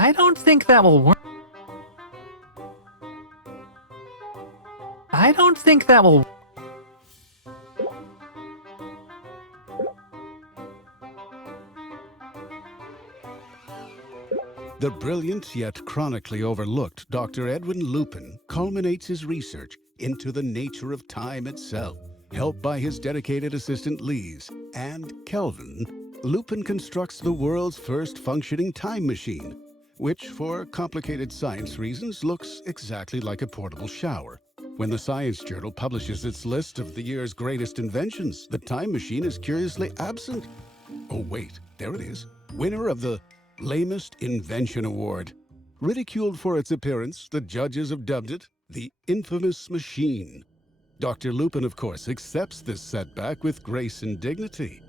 I don't think that will work. I don't think that will. The brilliant yet chronically overlooked Dr. Edwin Lupin culminates his research into the nature of time itself. Helped by his dedicated assistant Lise and Kelvin, Lupin constructs the world's first functioning time machine, which, for complicated science reasons, looks exactly like a portable shower. When the Science Journal publishes its list of the year's greatest inventions, the time machine is curiously absent. Oh wait, there it is. Winner of the Lamest Invention Award. Ridiculed for its appearance, the judges have dubbed it the infamous machine. Dr. Lupin, of course, accepts this setback with grace and dignity.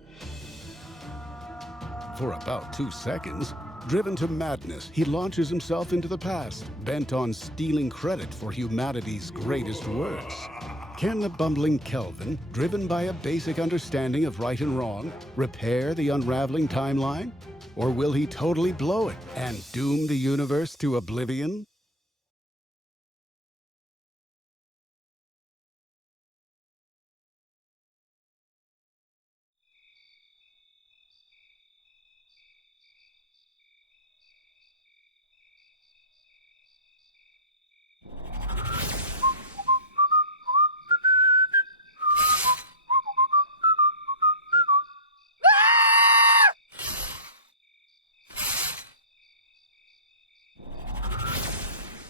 For about 2 seconds, driven to madness, he launches himself into the past, bent on stealing credit for humanity's greatest works. Can the bumbling Kelvin, driven by a basic understanding of right and wrong, repair the unraveling timeline? Or will he totally blow it and doom the universe to oblivion?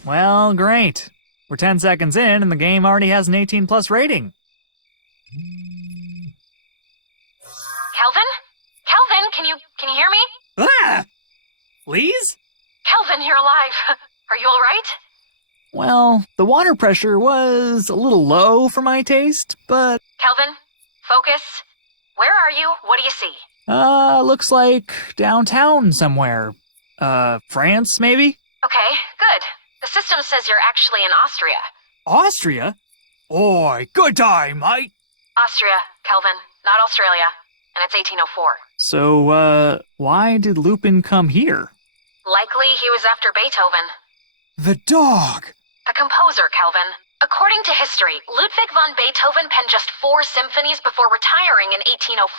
Well, great. We're 10 seconds in and the game already has an 18+ rating. Kelvin? Kelvin, can you hear me? Ah! Please? Kelvin, you're alive. Are you all right? Well, the water pressure was a little low for my taste, but... Kelvin, focus. Where are you? What do you see? Looks like downtown somewhere. France, maybe? Okay, good. The system says you're actually in Austria. Austria? Oi, good day, mate. Austria, Kelvin, not Australia. And it's 1804. So, why did Lupin come here? Likely he was after Beethoven. The dog! The composer, Kelvin. According to history, Ludwig van Beethoven penned just 4 symphonies before retiring in 1804.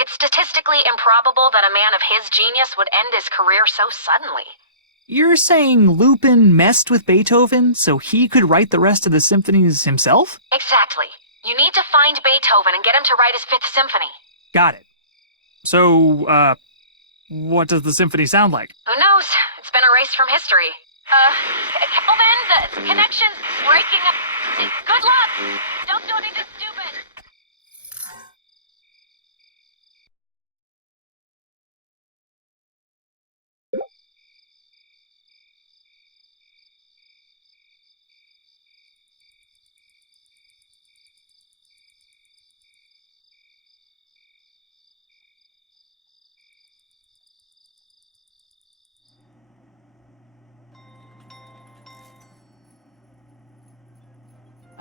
It's statistically improbable that a man of his genius would end his career so suddenly. You're saying Lupin messed with Beethoven so he could write the rest of the symphonies himself? Exactly. You need to find Beethoven and get him to write his 5th symphony. Got it. So, what does the symphony sound like? Who knows? It's been erased from history. Kelvin, the connection's breaking up. Good luck! Don't do anything stupid!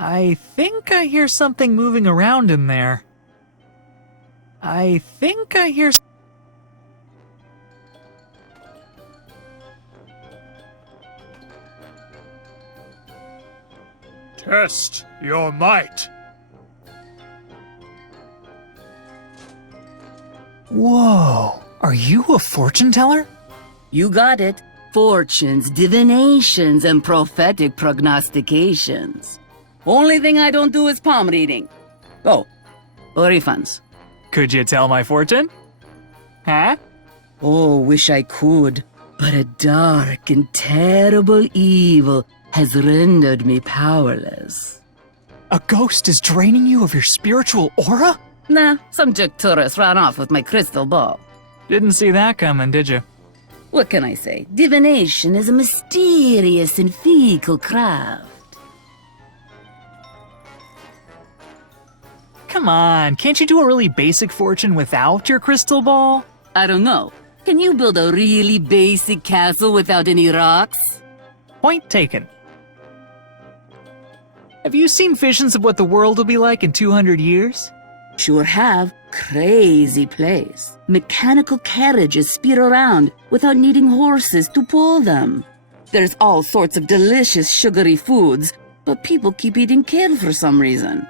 I think I hear something moving around in there. I think I hear... Test your might. Whoa, are you a fortune teller? You got it. Fortunes, divinations, and prophetic prognostications. Only thing I don't do is palm reading. Oh, or refunds. Could you tell my fortune? Huh? Oh, wish I could. But a dark and terrible evil has rendered me powerless. A ghost is draining you of your spiritual aura? Nah, some jerk tourist ran off with my crystal ball. Didn't see that coming, did you? What can I say? Divination is a mysterious and fecal craft. Come on, can't you do a really basic fortune without your crystal ball? I don't know. Can you build a really basic castle without any rocks? Point taken. Have you seen visions of what the world will be like in 200 years? Sure have. Crazy place. Mechanical carriages speed around without needing horses to pull them. There's all sorts of delicious sugary foods, but people keep eating kale for some reason.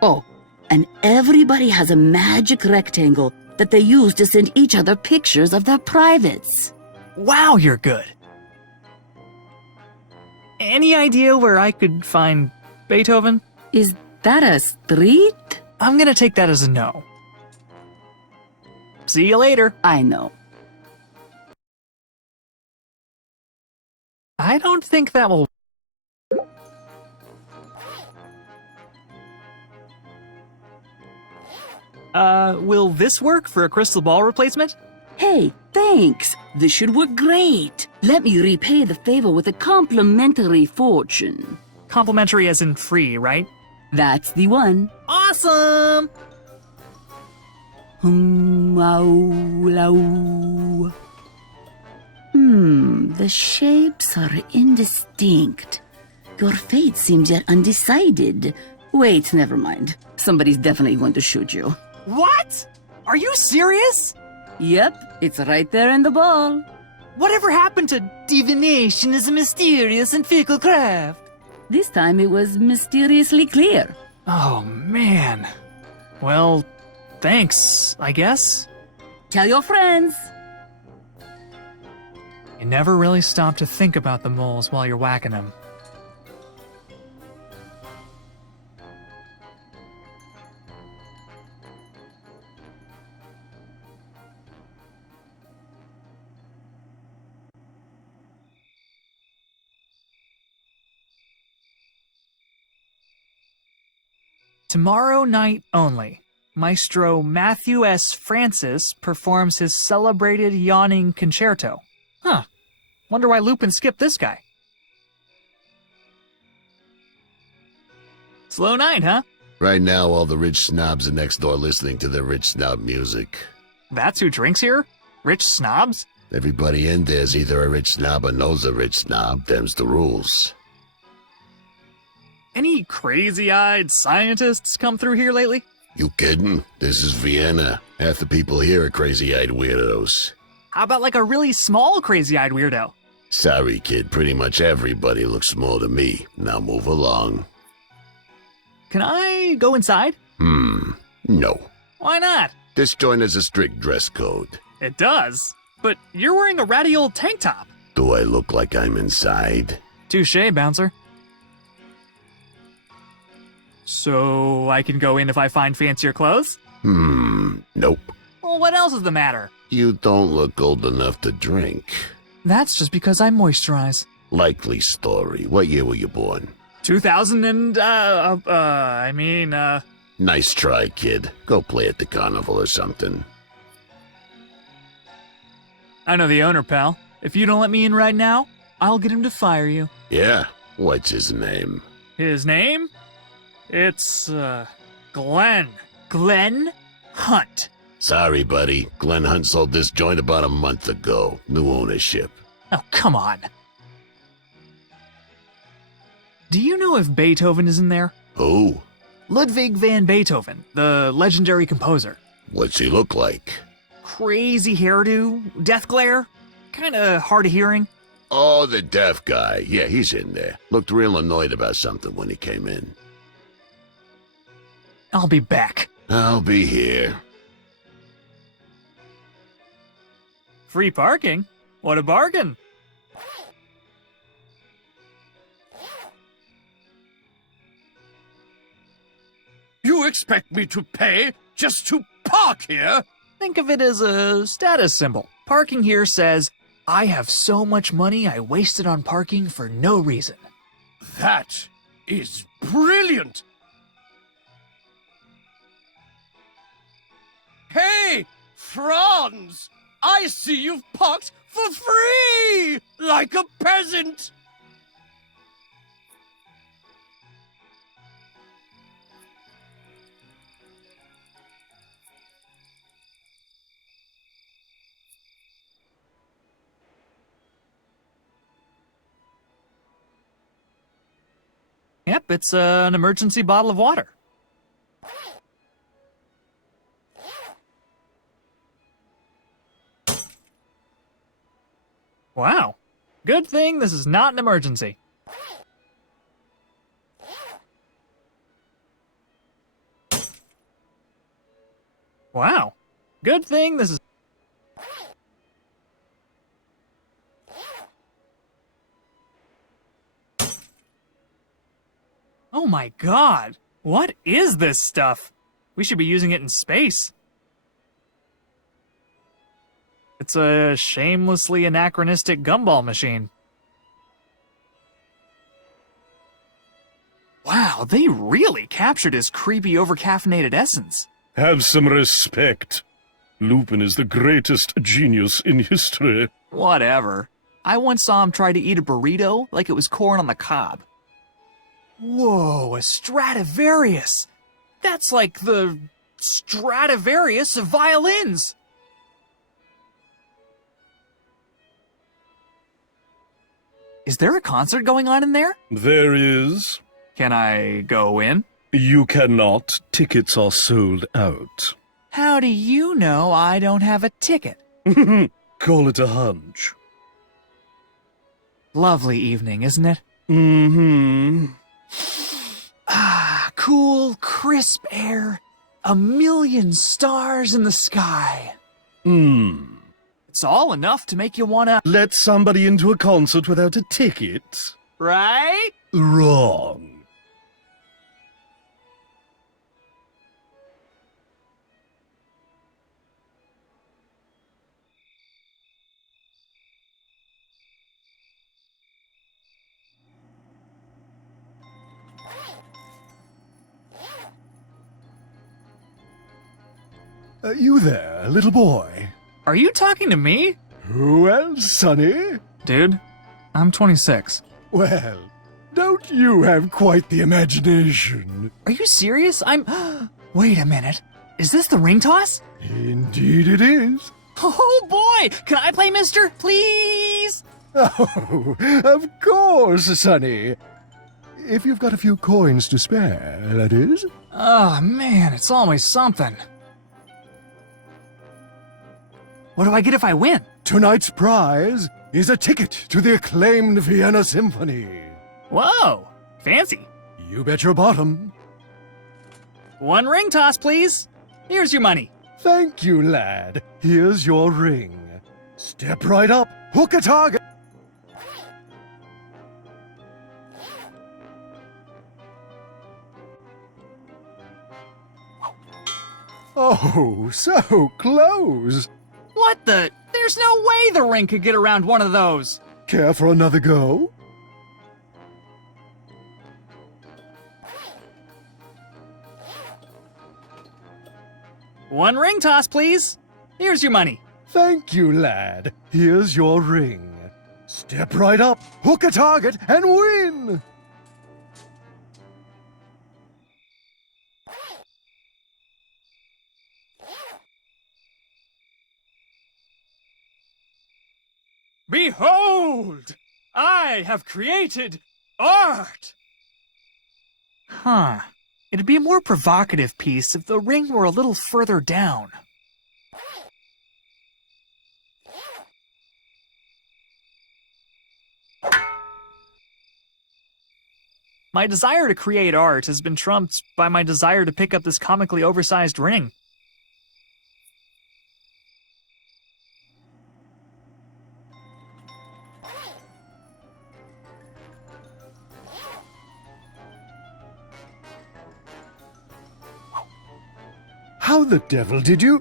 Oh, and everybody has a magic rectangle that they use to send each other pictures of their privates. Wow, you're good. Any idea where I could find Beethoven? Is that a street? I'm gonna take that as a no. See you later. I know. I don't think that will... will this work for a crystal ball replacement? Hey, thanks. This should work great. Let me repay the favor with a complimentary fortune. Complimentary as in free, right? That's the one. Awesome! The shapes are indistinct. Your fate seems yet undecided. Wait, never mind. Somebody's definitely going to shoot you. What? Are you serious? Yep, it's right there in the ball. Whatever happened to divination is a mysterious and fickle craft? This time it was mysteriously clear. Oh, man. Well, thanks, I guess. Tell your friends. You never really stop to think about the moles while you're whacking them. Tomorrow night only, Maestro Matthew S. Francis performs his celebrated yawning concerto. Huh. Wonder why Lupin skipped this guy. Slow night, huh? Right now, all the rich snobs are next door listening to their rich snob music. That's who drinks here? Rich snobs? Everybody in there's either a rich snob or knows a rich snob. Them's the rules. Any crazy-eyed scientists come through here lately? You kidding? This is Vienna. Half the people here are crazy-eyed weirdos. How about like a really small crazy-eyed weirdo? Sorry, kid. Pretty much everybody looks small to me. Now move along. Can I go inside? No. Why not? This joint has a strict dress code. It does. But you're wearing a ratty old tank top. Do I look like I'm inside? Touché, bouncer. So I can go in if I find fancier clothes? Nope. Well, what else is the matter? You don't look old enough to drink. That's just because I moisturize. Likely story. What year were you born? 2000 and, Nice try, kid. Go play at the carnival or something. I know the owner, pal. If you don't let me in right now, I'll get him to fire you. Yeah? What's his name? His name? It's, Glenn. Glenn Hunt. Sorry, buddy. Glenn Hunt sold this joint about a month ago. New ownership. Oh, come on. Do you know if Beethoven is in there? Who? Ludwig van Beethoven, the legendary composer. What's he look like? Crazy hairdo, death glare, kinda hard of hearing. Oh, the deaf guy. Yeah, he's in there. Looked real annoyed about something when he came in. I'll be back. I'll be here. Free parking? What a bargain. You expect me to pay just to park here? Think of it as a status symbol. Parking here says, I have so much money I wasted on parking for no reason. That is brilliant! Hey, Franz! I see you've parked for free! Like a peasant! Yep, it's an emergency bottle of water. Wow. Good thing this is not an emergency. Wow. Good thing this is... Oh my god! What is this stuff? We should be using it in space. It's a shamelessly anachronistic gumball machine. Wow, they really captured his creepy overcaffeinated essence. Have some respect. Lupin is the greatest genius in history. Whatever. I once saw him try to eat a burrito like it was corn on the cob. Whoa, a Stradivarius! That's like the Stradivarius of violins! Is there a concert going on in there? There is. Can I go in? You cannot. Tickets are sold out. How do you know I don't have a ticket? Call it a hunch. Lovely evening, isn't it? Mm-hmm. Ah, cool, crisp air. A million stars in the sky. It's all enough to make you wanna... Let somebody into a concert without a ticket? Right? Wrong. You there, little boy? Are you talking to me? Who else, Sonny? Dude, I'm 26. Well, don't you have quite the imagination? Are you serious? Wait a minute. Is this the ring toss? Indeed it is. Oh boy! Can I play mister? Please? Oh, of course, Sonny. If you've got a few coins to spare, that is. Oh man, it's always something. What do I get if I win? Tonight's prize is a ticket to the acclaimed Vienna Symphony. Whoa! Fancy. You bet your bottom. One ring toss, please. Here's your money. Thank you, lad. Here's your ring. Step right up, hook a target. Oh, so close. What the? There's no way the ring could get around one of those. Care for another go? One ring toss, please. Here's your money. Thank you, lad. Here's your ring. Step right up, hook a target, and win! Behold! I have created art! Huh. It'd be a more provocative piece if the ring were a little further down. My desire to create art has been trumped by my desire to pick up this comically oversized ring. How the devil did you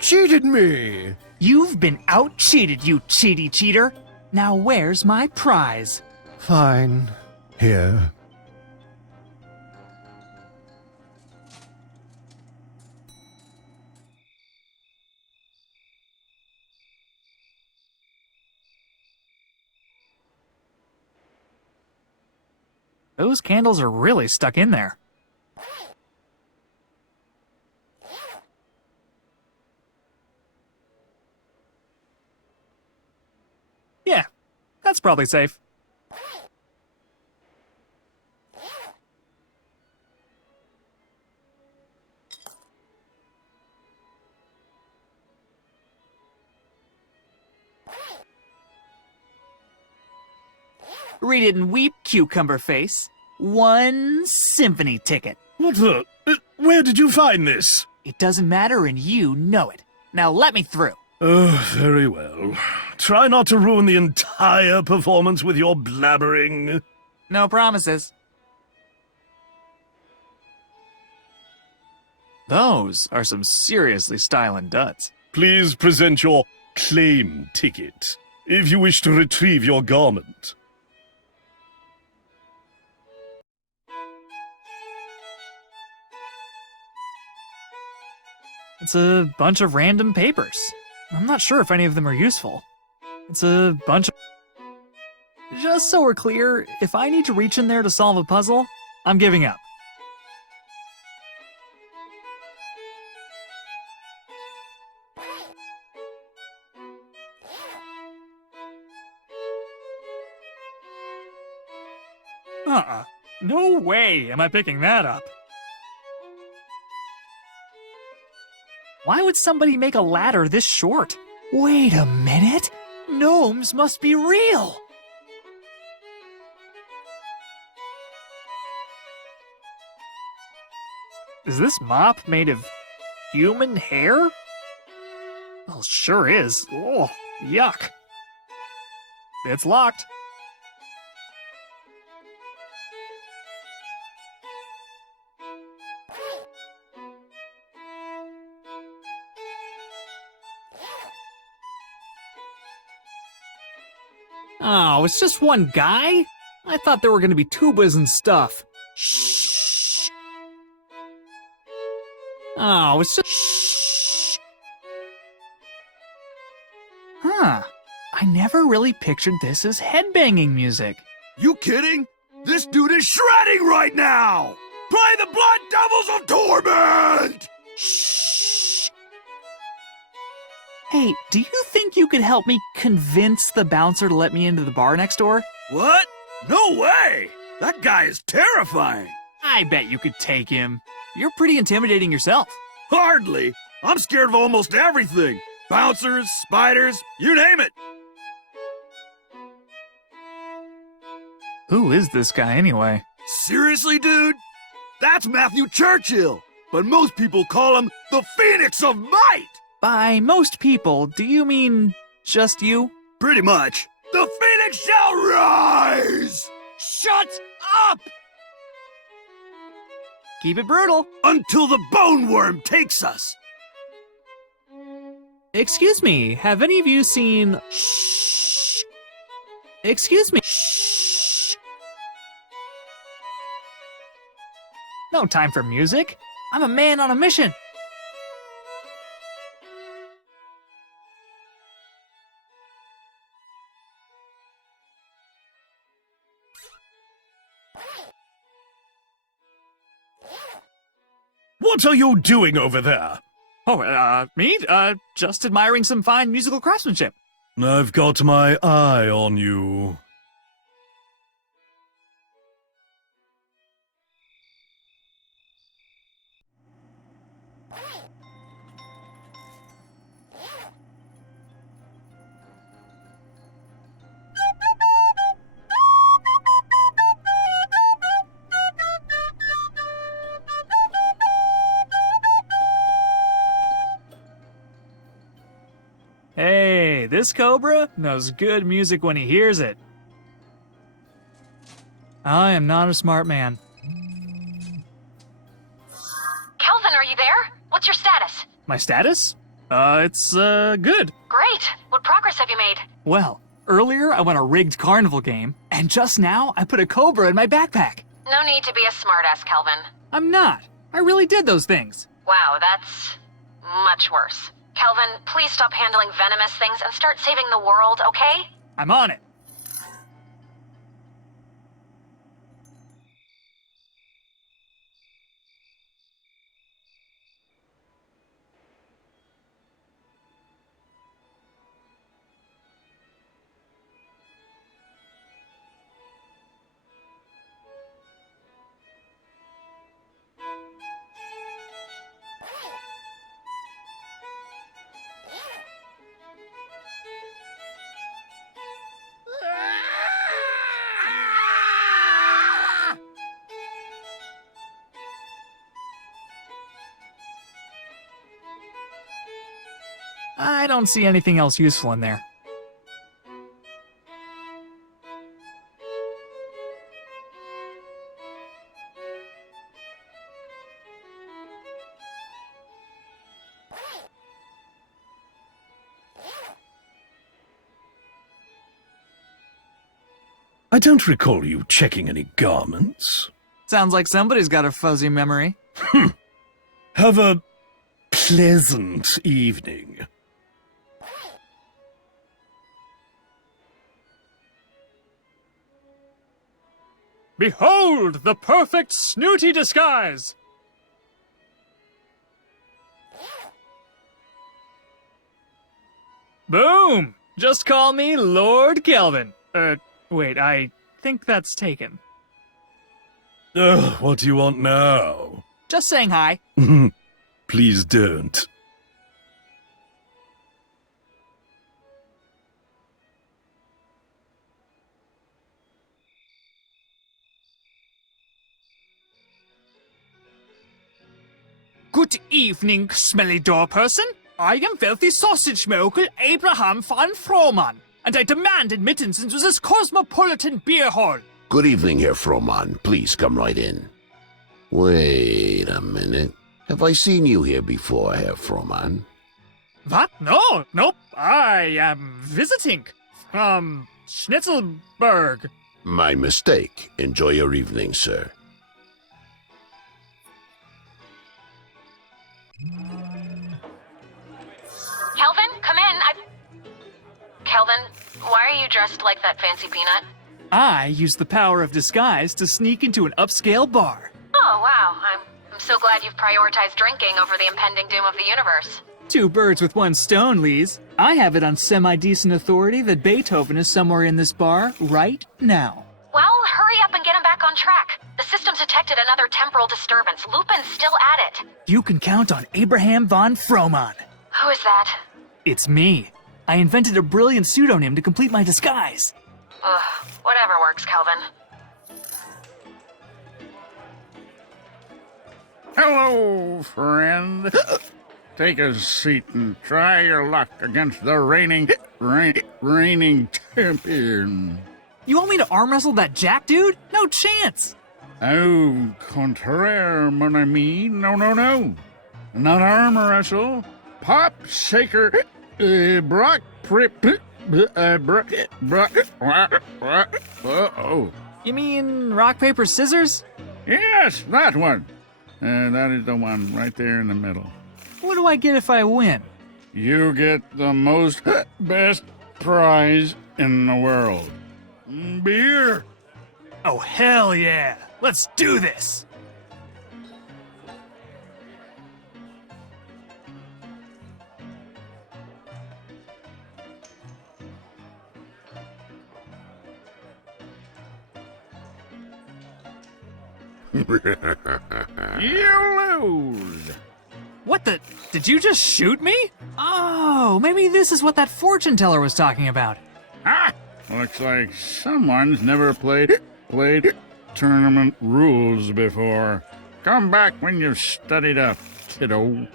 cheated me! You've been out-cheated, you cheaty cheater! Now where's my prize? Fine. Here. Those candles are really stuck in there. Yeah, that's probably safe. Read it and weep, cucumber face. 1 symphony ticket. What the? Where did you find this? It doesn't matter and you know it. Now let me through. Oh, very well. Try not to ruin the entire performance with your blabbering. No promises. Those are some seriously styling duds. Please present your claim ticket if you wish to retrieve your garment. It's a bunch of random papers. I'm not sure if any of them are useful. It's a bunch of... Just so we're clear, if I need to reach in there to solve a puzzle, I'm giving up. No way am I picking that up. Why would somebody make a ladder this short? Wait a minute. Gnomes must be real. Is this mop made of human hair? Well, sure is. Oh, yuck. It's locked. Oh, it's just one guy? I thought there were gonna be tubas and stuff. Shh. Oh, it's just... Shh. Huh. I never really pictured this as headbanging music. You kidding? This dude is shredding right now! Play the Blood Devils of Torment! Shh. Hey, do you think you could help me convince the bouncer to let me into the bar next door? What? No way! That guy is terrifying! I bet you could take him. You're pretty intimidating yourself. Hardly! I'm scared of almost everything! Bouncers, spiders, you name it! Who is this guy anyway? Seriously, dude? That's Matthew Churchill! But most people call him the Phoenix of Might! By most people, do you mean just you? Pretty much. The Phoenix shall rise! Shut up! Keep it brutal. Until the bone worm takes us! Excuse me, have any of you seen... Shh. Excuse me. Shh. No time for music. I'm a man on a mission. What are you doing over there? Oh, me? Just admiring some fine musical craftsmanship. I've got my eye on you. Hey, this cobra knows good music when he hears it. I am not a smart man. Kelvin, are you there? What's your status? My status? It's good. Great. What progress have you made? Well, earlier I won a rigged carnival game, and just now I put a cobra in my backpack. No need to be a smartass, Kelvin. I'm not. I really did those things. Wow, that's much worse. Kelvin, please stop handling venomous things and start saving the world, okay? I'm on it. I don't see anything else useful in there. I don't recall you checking any garments. Sounds like somebody's got a fuzzy memory. Have a pleasant evening. Behold the perfect snooty disguise! Boom! Just call me Lord Kelvin. Wait, I think that's taken. What do you want now? Just saying hi. Please don't. Good evening, smelly door person. I am wealthy sausage mogul Abraham von Frohman, and I demand admittance into this cosmopolitan beer hall. Good evening, Herr Frohman. Please come right in. Wait a minute. Have I seen you here before, Herr Frohman? What? No, nope. I am visiting from Schnitzelberg. My mistake. Enjoy your evening, sir. Kelvin, come in. Kelvin, why are you dressed like that fancy peanut? I use the power of disguise to sneak into an upscale bar. Oh, wow. I'm so glad you've prioritized drinking over the impending doom of the universe. 2 birds with 1 stone, Lise. I have it on semi-decent authority that Beethoven is somewhere in this bar right now. Well, hurry up and get him back on track. The system's detected another temporal disturbance. Lupin's still at it. You can count on Abraham von Frohman. Who is that? It's me. I invented a brilliant pseudonym to complete my disguise. Ugh, whatever works, Kelvin. Hello, friend. Take a seat and try your luck against the reigning champion. You want me to arm wrestle that Jack dude? No chance! Au contraire, mon ami. No. Not arm wrestle. Pop, shaker, Brock, uh-oh. You mean rock, paper, scissors? Yes, that one. That is the one right there in the middle. What do I get if I win? You get the most best prize in the world. Beer. Oh, hell yeah! Let's do this! You lose. What the? Did you just shoot me? Oh, maybe this is what that fortune teller was talking about. Ah, looks like someone's never played tournament rules before. Come back when you've studied up, kiddo.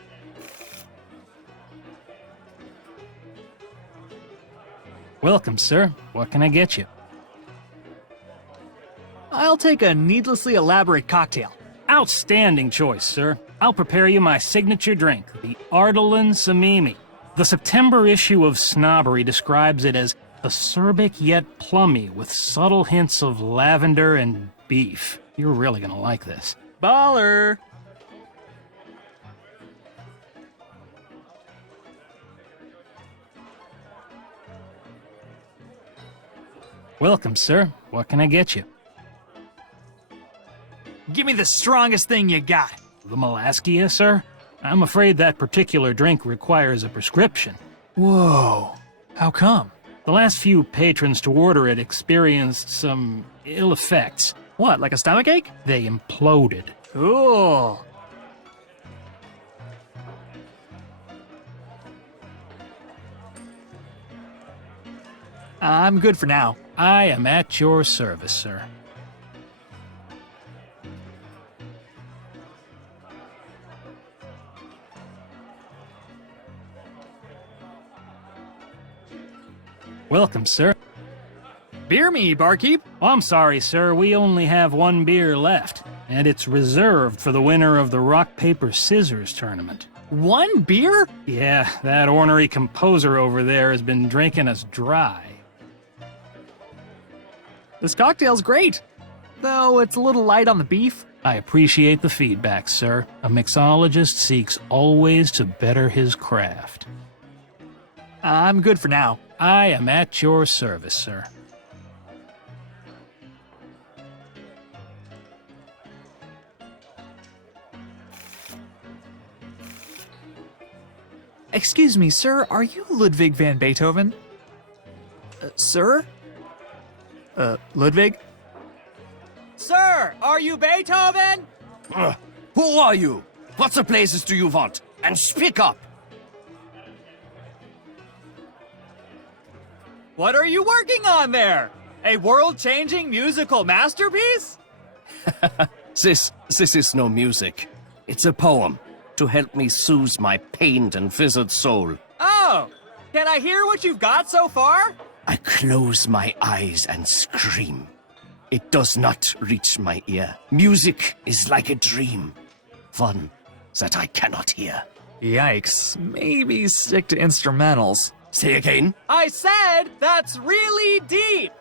Welcome, sir. What can I get you? I'll take a needlessly elaborate cocktail. Outstanding choice, sir. I'll prepare you my signature drink, the Ardalin Samimi. The September issue of Snobbery describes it as acerbic yet plummy with subtle hints of lavender and beef. You're really gonna like this. Baller! Welcome, sir. What can I get you? Give me the strongest thing you got. The Molaskia, sir? I'm afraid that particular drink requires a prescription. Whoa. How come? The last few patrons to order it experienced some ill effects. What, like a stomachache? They imploded. Cool. I'm good for now. I am at your service, sir. Welcome, sir. Beer me, barkeep. Oh, I'm sorry, sir. We only have one beer left, and it's reserved for the winner of the rock, paper, scissors tournament. One beer? Yeah, that ornery composer over there has been drinking us dry. This cocktail's great, though it's a little light on the beef. I appreciate the feedback, sir. A mixologist seeks always to better his craft. I'm good for now. I am at your service, sir. Excuse me, sir, are you Ludwig van Beethoven? Sir? Ludwig? Sir, are you Beethoven? Who are you? What the places do you want? And speak up! What are you working on there? A world-changing musical masterpiece? This is no music. It's a poem to help me soothe my pained and withered soul. Oh, can I hear what you've got so far? I close my eyes and scream. It does not reach my ear. Music is like a dream, one that I cannot hear. Yikes, maybe stick to instrumentals. Say again? I said that's really deep!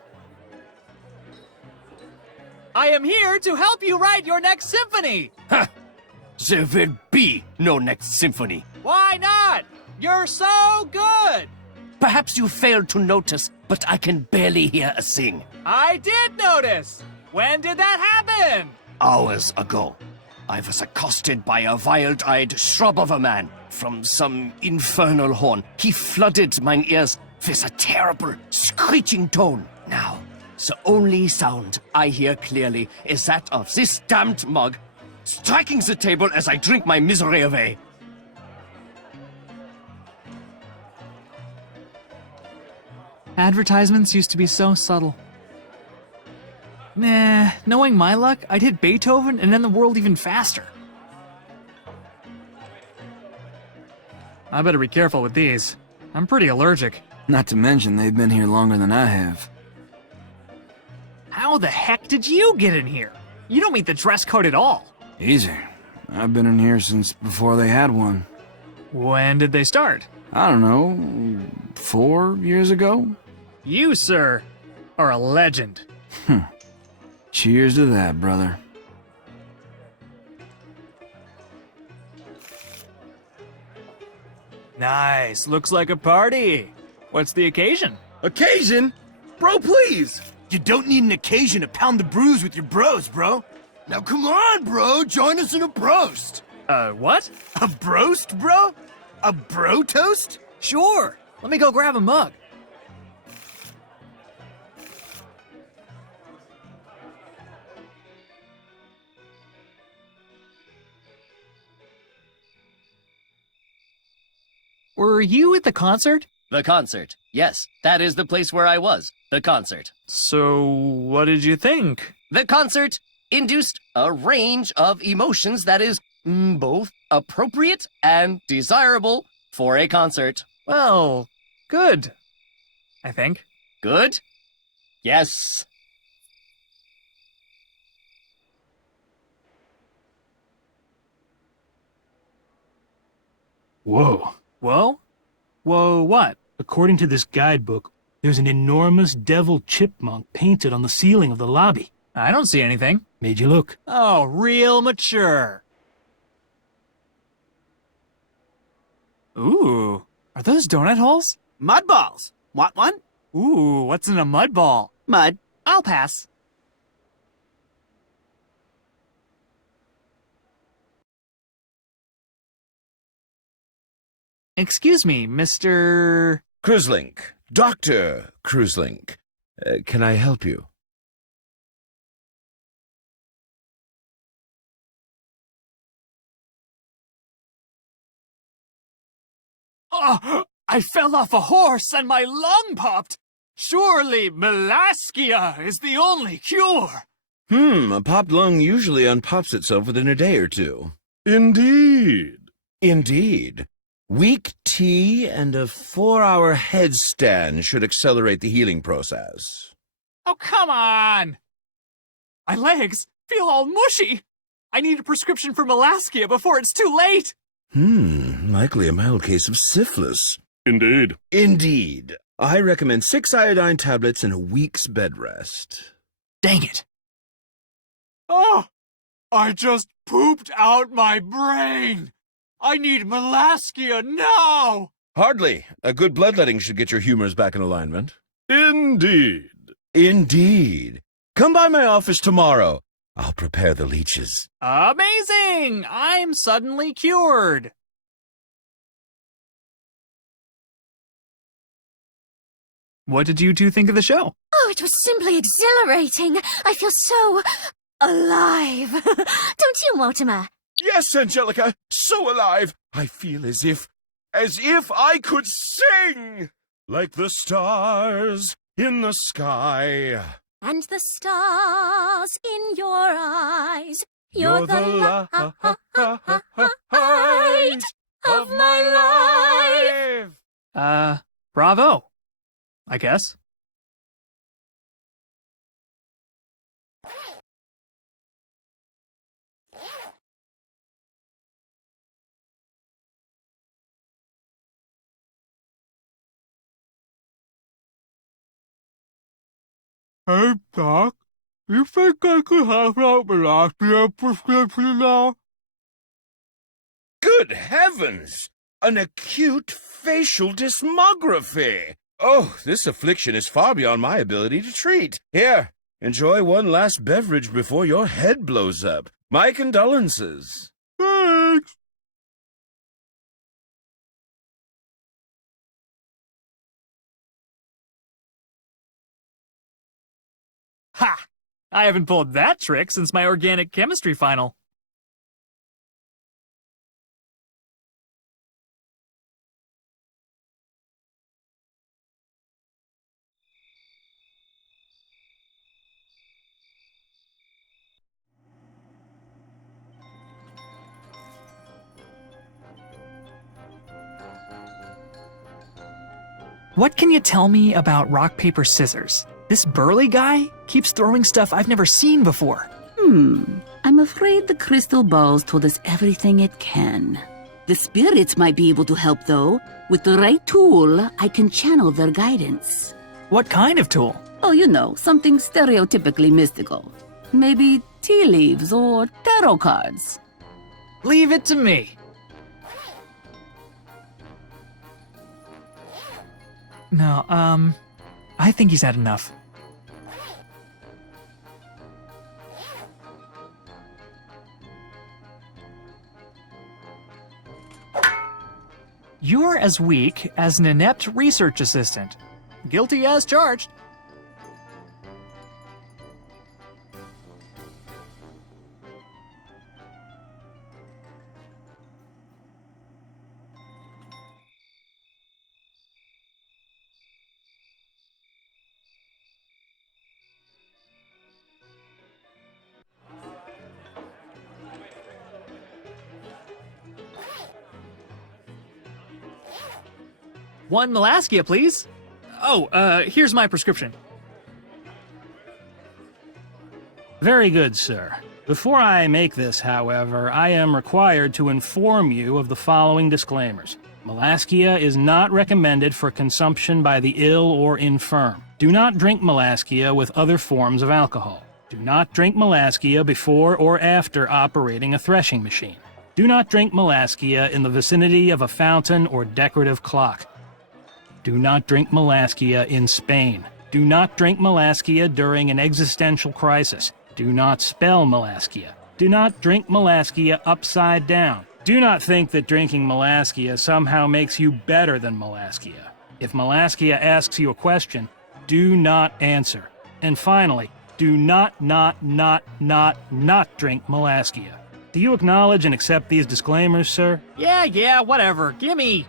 I am here to help you write your next symphony! Ha! There will be no next symphony. Why not? You're so good! Perhaps you failed to notice, but I can barely hear a thing. I did notice! When did that happen? Hours ago, I was accosted by a wild-eyed shrub of a man from some infernal horn. He flooded mine ears with a terrible, screeching tone. Now, the only sound I hear clearly is that of this damned mug striking the table as I drink my misery away. Advertisements used to be so subtle. Nah, knowing my luck, I'd hit Beethoven and end the world even faster. I better be careful with these. I'm pretty allergic. Not to mention, they've been here longer than I have. How the heck did you get in here? You don't meet the dress code at all. Easy. I've been in here since before they had one. When did they start? I don't know, 4 years ago? You, sir, are a legend. Cheers to that, brother. Nice, looks like a party. What's the occasion? Occasion? Bro, please! You don't need an occasion to pound the brews with your bros, bro. Now come on, bro, join us in a broast. What? A broast, bro? A bro toast? Sure, let me go grab a mug. Were you at the concert? The concert. Yes, that is the place where I was. The concert. So, what did you think? The concert induced a range of emotions that is both appropriate and desirable for a concert. Well, good. I think. Good? Yes. Whoa. Whoa? Whoa, what? According to this guidebook, there's an enormous devil chipmunk painted on the ceiling of the lobby. I don't see anything. Made you look. Oh, real mature. Ooh, are those donut holes? Mud balls. Want one? Ooh, what's in a mud ball? Mud. I'll pass. Excuse me, Mr. Cruiselink. Dr. Cruiselink. Can I help you? Oh, I fell off a horse and my lung popped. Surely Melaskia is the only cure. A popped lung usually unpops itself within a day or two. Indeed. Indeed. Weak tea and a 4-hour headstand should accelerate the healing process. Oh, come on! My legs feel all mushy. I need a prescription for Melaskia before it's too late. Likely a mild case of syphilis. Indeed. Indeed. I recommend 6 iodine tablets and a week's bed rest. Dang it. Oh, I just pooped out my brain. I need Melaskia now. Hardly. A good bloodletting should get your humors back in alignment. Indeed. Indeed. Come by my office tomorrow. I'll prepare the leeches. Amazing! I'm suddenly cured. What did you two think of the show? Oh, it was simply exhilarating. I feel so alive. Don't you, Mortimer? Yes, Angelica, so alive. I feel as if I could sing. Like the stars in the sky. And the stars in your eyes. You're the light of my life. Bravo, I guess. Hey, Doc, you think I could have that Melaskia prescription now? Good heavens! An acute facial dysmography! Oh, this affliction is far beyond my ability to treat. Here, enjoy one last beverage before your head blows up. My condolences. Thanks. Ha! I haven't pulled that trick since my organic chemistry final. What can you tell me about rock, paper, scissors? This burly guy keeps throwing stuff I've never seen before. I'm afraid the crystal balls told us everything it can. The spirits might be able to help, though. With the right tool, I can channel their guidance. What kind of tool? Oh, you know, something stereotypically mystical. Maybe tea leaves or tarot cards. Leave it to me. No, I think he's had enough. You're as weak as an inept research assistant. Guilty as charged. One Melaskia, please. Oh, here's my prescription. Very good, sir. Before I make this, however, I am required to inform you of the following disclaimers. Melaskia is not recommended for consumption by the ill or infirm. Do not drink Melaskia with other forms of alcohol. Do not drink Melaskia before or after operating a threshing machine. Do not drink Melaskia in the vicinity of a fountain or decorative clock. Do not drink Melaskia in Spain. Do not drink Melaskia during an existential crisis. Do not spell Melaskia. Do not drink Melaskia upside down. Do not think that drinking Melaskia somehow makes you better than Melaskia. If Melaskia asks you a question, do not answer. And finally, do not drink Melaskia. Do you acknowledge and accept these disclaimers, sir? Yeah, whatever. Gimme.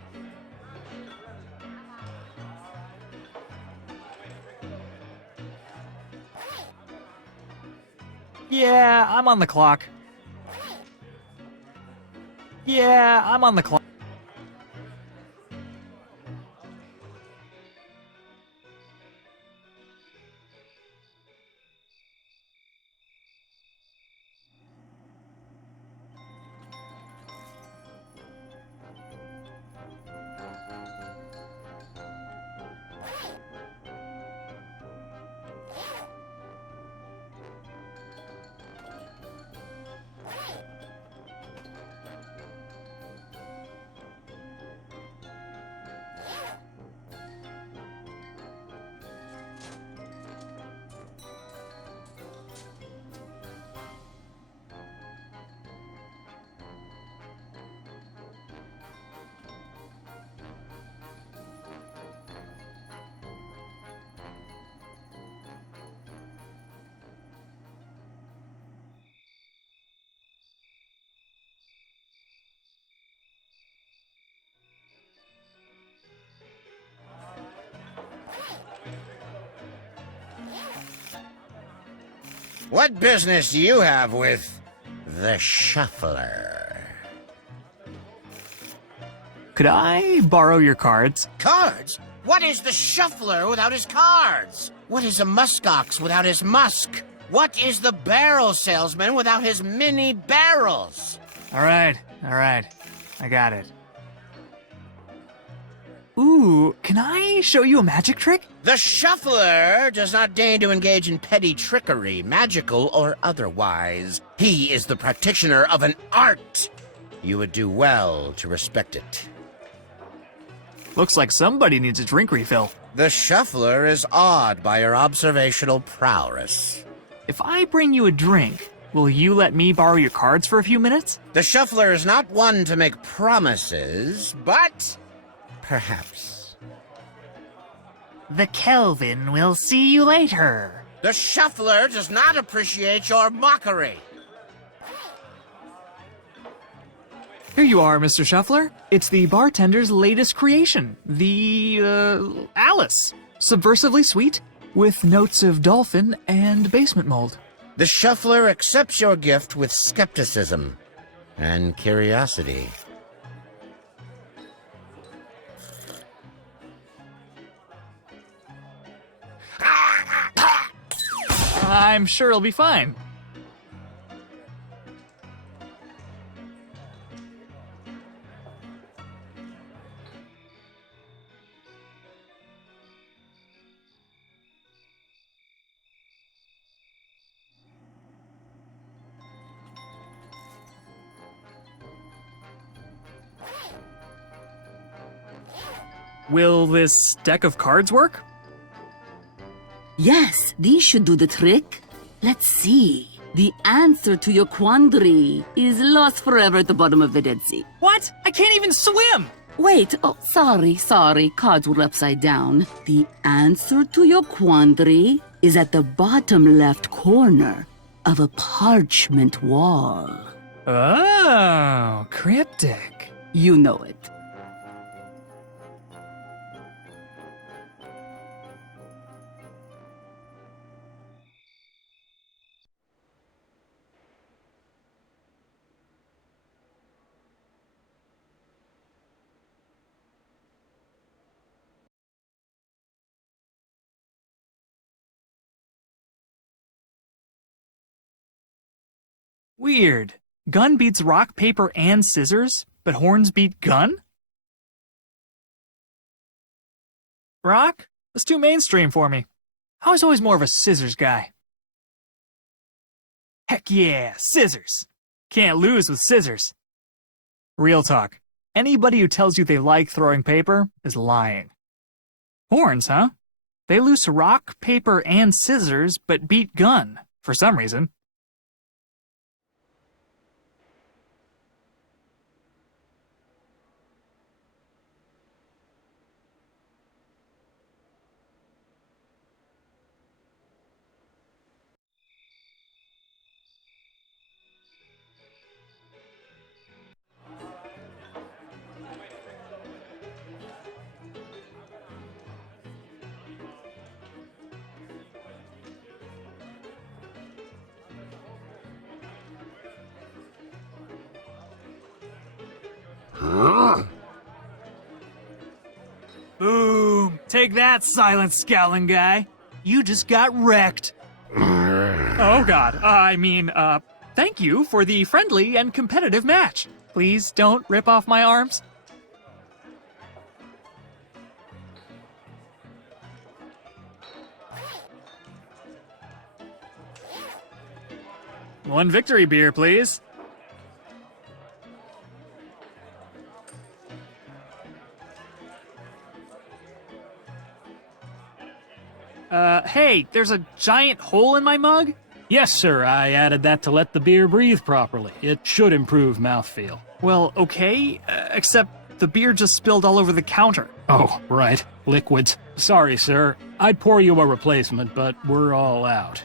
Yeah, I'm on the clock. Yeah, I'm on the clock. What business do you have with the shuffler? Could I borrow your cards? Cards? What is the shuffler without his cards? What is a muskox without his musk? What is the barrel salesman without his mini barrels? All right. I got it. Ooh, can I show you a magic trick? The shuffler does not deign to engage in petty trickery, magical or otherwise. He is the practitioner of an art. You would do well to respect it. Looks like somebody needs a drink refill. The shuffler is awed by your observational prowess. If I bring you a drink, will you let me borrow your cards for a few minutes? The shuffler is not one to make promises, but perhaps. The Kelvin will see you later. The shuffler does not appreciate your mockery. Here you are, Mr. Shuffler. It's the bartender's latest creation, the, Alice. Subversively sweet, with notes of dolphin and basement mold. The shuffler accepts your gift with skepticism and curiosity. I'm sure it'll be fine. Will this deck of cards work? Yes, these should do the trick. Let's see. The answer to your quandary is lost forever at the bottom of the Dead Sea. What? I can't even swim! Wait, oh, sorry, cards were upside down. The answer to your quandary is at the bottom left corner of a parchment wall. Oh, cryptic. You know it. Weird. Gun beats rock, paper, and scissors, but horns beat gun? Rock? That's too mainstream for me. I was always more of a scissors guy. Heck yeah, scissors. Can't lose with scissors. Real talk. Anybody who tells you they like throwing paper is lying. Horns, huh? They lose to rock, paper, and scissors, but beat gun, for some reason. Boom! Take that, silent scowling guy. You just got wrecked. Oh god, thank you for the friendly and competitive match. Please don't rip off my arms. One victory beer, please. Hey, there's a giant hole in my mug? Yes, sir, I added that to let the beer breathe properly. It should improve mouthfeel. Well, okay, except the beer just spilled all over the counter. Oh, right. Liquids. Sorry, sir. I'd pour you a replacement, but we're all out.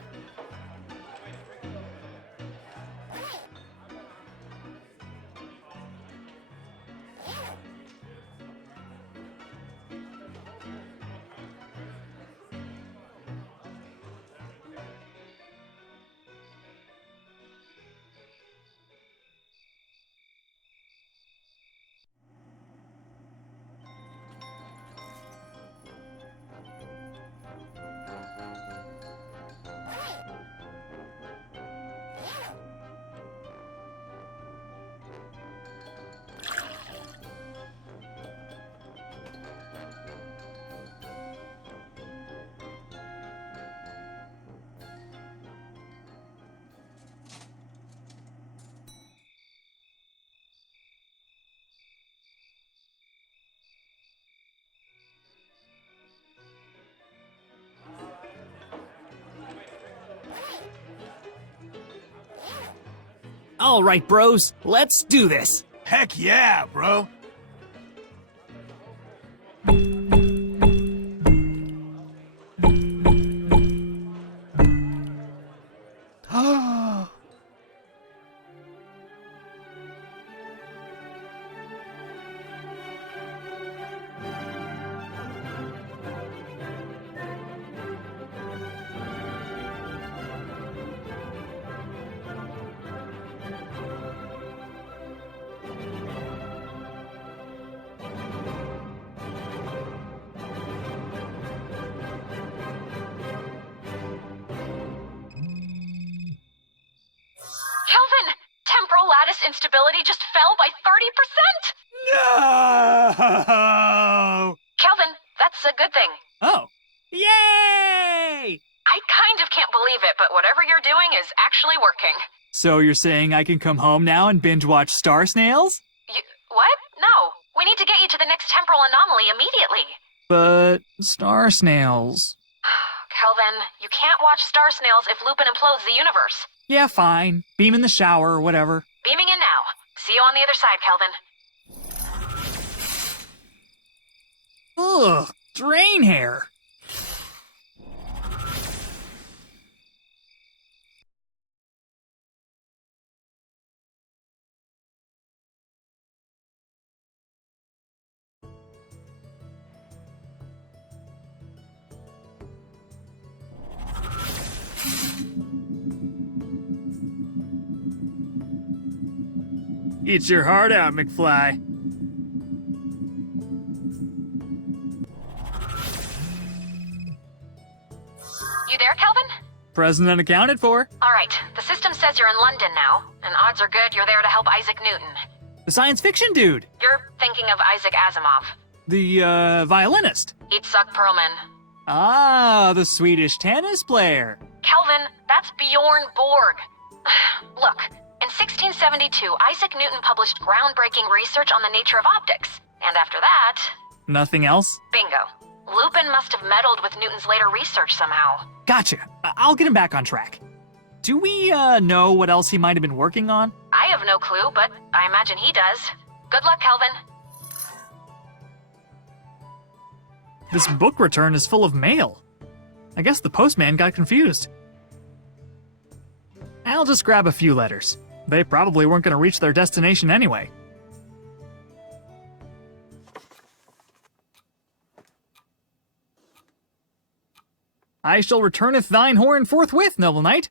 All right, bros, let's do this. Heck yeah, bro. Kelvin, temporal lattice instability just fell by 30%! No! Kelvin, that's a good thing. Oh. Yay! I kind of can't believe it, but whatever you're doing is actually working. So you're saying I can come home now and binge watch Star Snails? What? No. We need to get you to the next temporal anomaly immediately. But Star Snails... Kelvin, you can't watch Star Snails if Lupin implodes the universe. Yeah, fine. Beam in the shower or whatever. Beaming in now. See you on the other side, Kelvin. Ugh, drain hair. Eat your heart out, McFly. You there, Kelvin? Present and accounted for. All right. The system says you're in London now, and odds are good you're there to help Isaac Newton. The science fiction dude. You're thinking of Isaac Asimov. The, violinist. He'd suck Perlman. Ah, the Swedish tennis player. Kelvin, that's Bjorn Borg. Look, in 1672, Isaac Newton published groundbreaking research on the nature of optics. And after that... Nothing else? Bingo. Lupin must have meddled with Newton's later research somehow. Gotcha. I'll get him back on track. Do we, know what else he might have been working on? I have no clue, but I imagine he does. Good luck, Kelvin. This book return is full of mail. I guess the postman got confused. I'll just grab a few letters. They probably weren't going to reach their destination anyway. I shall returneth thine horn forthwith, noble knight.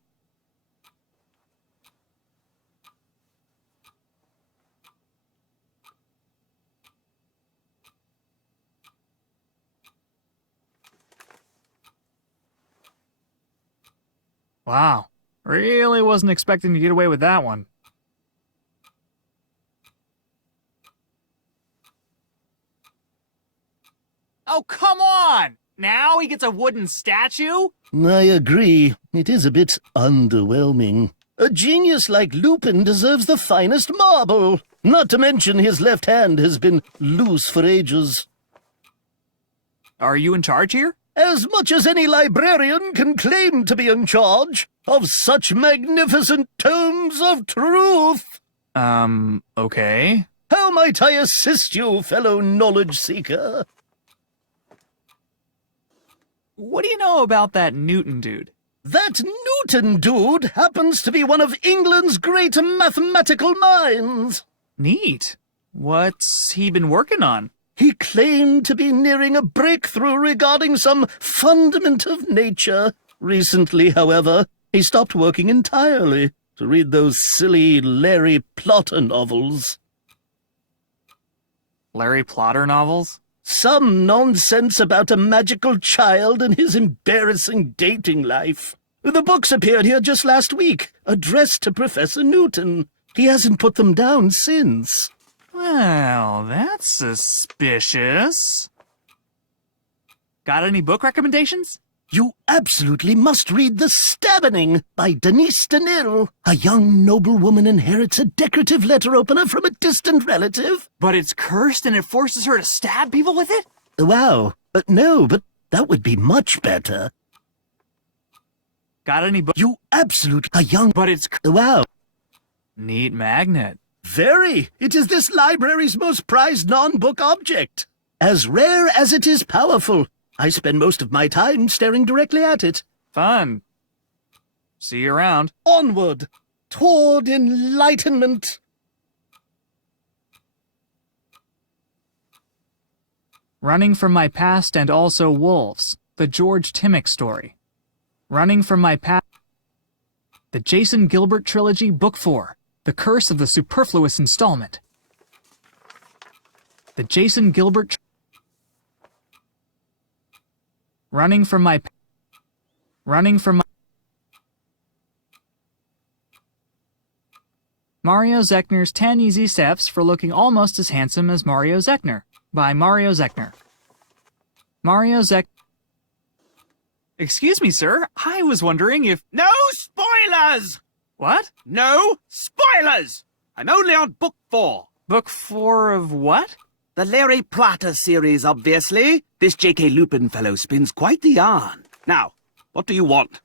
Wow, really wasn't expecting to get away with that one. Oh, come on! Now he gets a wooden statue? I agree. It is a bit underwhelming. A genius like Lupin deserves the finest marble. Not to mention his left hand has been loose for ages. Are you in charge here? As much as any librarian can claim to be in charge of such magnificent tomes of truth. Okay. How might I assist you, fellow knowledge seeker? What do you know about that Newton dude? That Newton dude happens to be one of England's great mathematical minds. Neat. What's he been working on? He claimed to be nearing a breakthrough regarding some fundament of nature. Recently, however, he stopped working entirely to read those silly Larry Plotter novels. Larry Plotter novels? Some nonsense about a magical child and his embarrassing dating life. The books appeared here just last week, addressed to Professor Newton. He hasn't put them down since. Well, that's suspicious. Got any book recommendations? You absolutely must read The Stabbening by Denise Danil. A young noblewoman inherits a decorative letter opener from a distant relative. But it's cursed and it forces her to stab people with it? Wow. No, but that would be much better. Got any book? You absolutely... A young... But it's... Wow. Neat magnet. Very. It is this library's most prized non-book object. As rare as it is powerful. I spend most of my time staring directly at it. Fun. See you around. Onward, toward enlightenment. Running from My Past and Also Wolves. The George Timmick story. Running from My Past. The Jason Gilbert Trilogy, Book 4. The Curse of the Superfluous Installment. The Jason Gilbert... Running from My... Running from My... Mario Zechner's 10 Easy Steps for Looking Almost as Handsome as Mario Zechner, by Mario Zechner. Mario Zech... Excuse me, sir. I was wondering if... No spoilers! What? No spoilers! I'm only on book 4. Book 4 of what? The Larry Platter series, obviously. This J.K. Lupin fellow spins quite the yarn. Now, what do you want?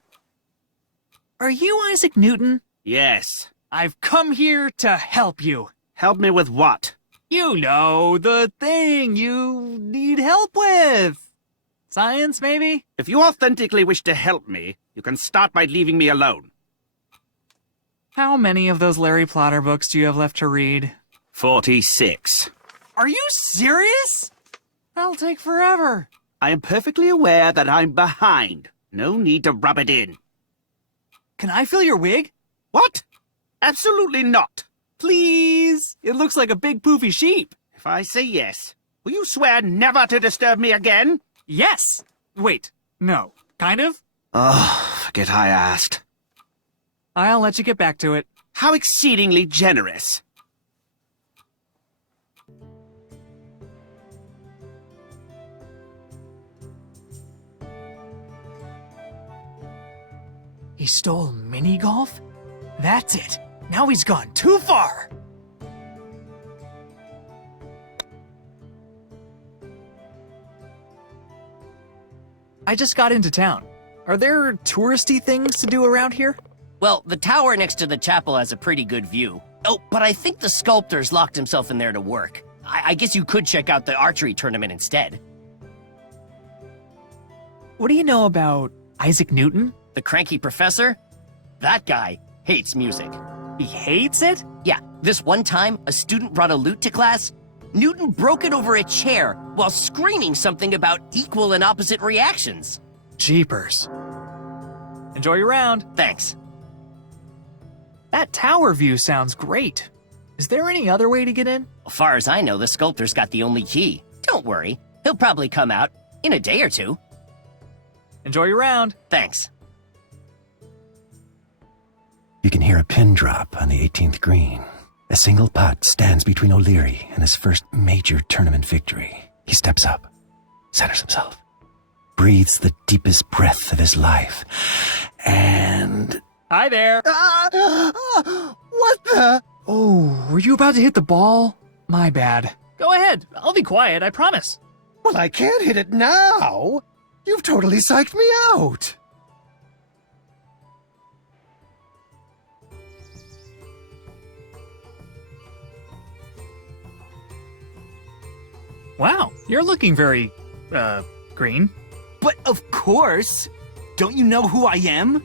Are you Isaac Newton? Yes. I've come here to help you. Help me with what? You know, the thing you need help with. Science, maybe? If you authentically wish to help me, you can start by leaving me alone. How many of those Larry Platter books do you have left to read? 46. Are you serious? That'll take forever. I am perfectly aware that I'm behind. No need to rub it in. Can I fill your wig? What? Absolutely not. Please. It looks like a big poofy sheep. If I say yes, will you swear never to disturb me again? Yes. Wait. No. Kind of? Oh, forget I asked. I'll let you get back to it. How exceedingly generous. He stole mini golf? That's it. Now he's gone too far. I just got into town. Are there touristy things to do around here? Well, the tower next to the chapel has a pretty good view. Oh, but I think the sculptor's locked himself in there to work. I guess you could check out the archery tournament instead. What do you know about Isaac Newton? The cranky professor? That guy hates music. He hates it? Yeah, this one time, a student brought a lute to class. Newton broke it over a chair while screaming something about equal and opposite reactions. Jeepers. Enjoy your round. Thanks. That tower view sounds great. Is there any other way to get in? As far as I know, the sculptor's got the only key. Don't worry, he'll probably come out in a day or two. Enjoy your round. Thanks. You can hear a pin drop on the 18th green. A single putt stands between O'Leary and his first major tournament victory. He steps up, centers himself, breathes the deepest breath of his life, and... Hi there. What the? Oh, were you about to hit the ball? My bad. Go ahead. I'll be quiet, I promise. Well, I can't hit it now. You've totally psyched me out. Wow, you're looking very, green. But of course. Don't you know who I am?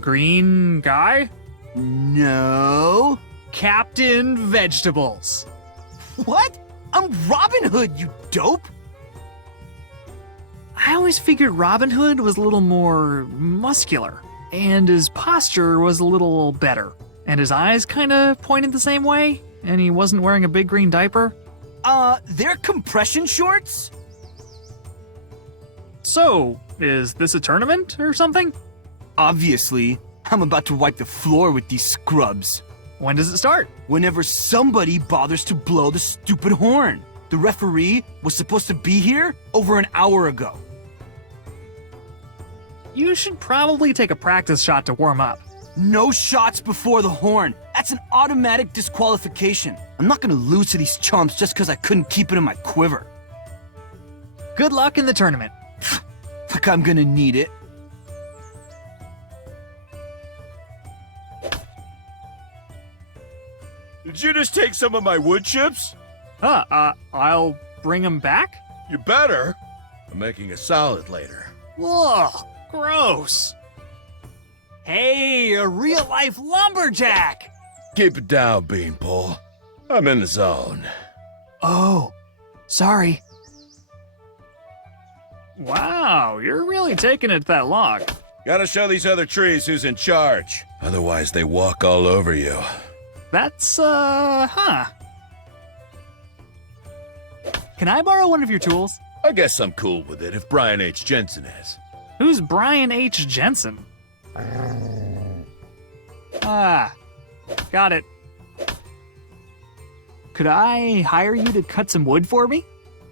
Green guy? No. Captain Vegetables. What? I'm Robin Hood, you dope! I always figured Robin Hood was a little more muscular, and his posture was a little better, and his eyes kinda pointed the same way, and he wasn't wearing a big green diaper. They're compression shorts? So, is this a tournament or something? Obviously. I'm about to wipe the floor with these scrubs. When does it start? Whenever somebody bothers to blow the stupid horn. The referee was supposed to be here over an hour ago. You should probably take a practice shot to warm up. No shots before the horn. That's an automatic disqualification. I'm not gonna lose to these chumps just because I couldn't keep it in my quiver. Good luck in the tournament. Like I'm gonna need it. Did you just take some of my wood chips? I'll bring them back? You better. I'm making a salad later. Whoa, gross. Hey, a real-life lumberjack! Keep it down, Beanpole. I'm in the zone. Oh, sorry. Wow, you're really taking it that long. Gotta show these other trees who's in charge. Otherwise, they walk all over you. That's, huh. Can I borrow one of your tools? I guess I'm cool with it if Brian H. Jensen is. Who's Brian H. Jensen? Ah, got it. Could I hire you to cut some wood for me?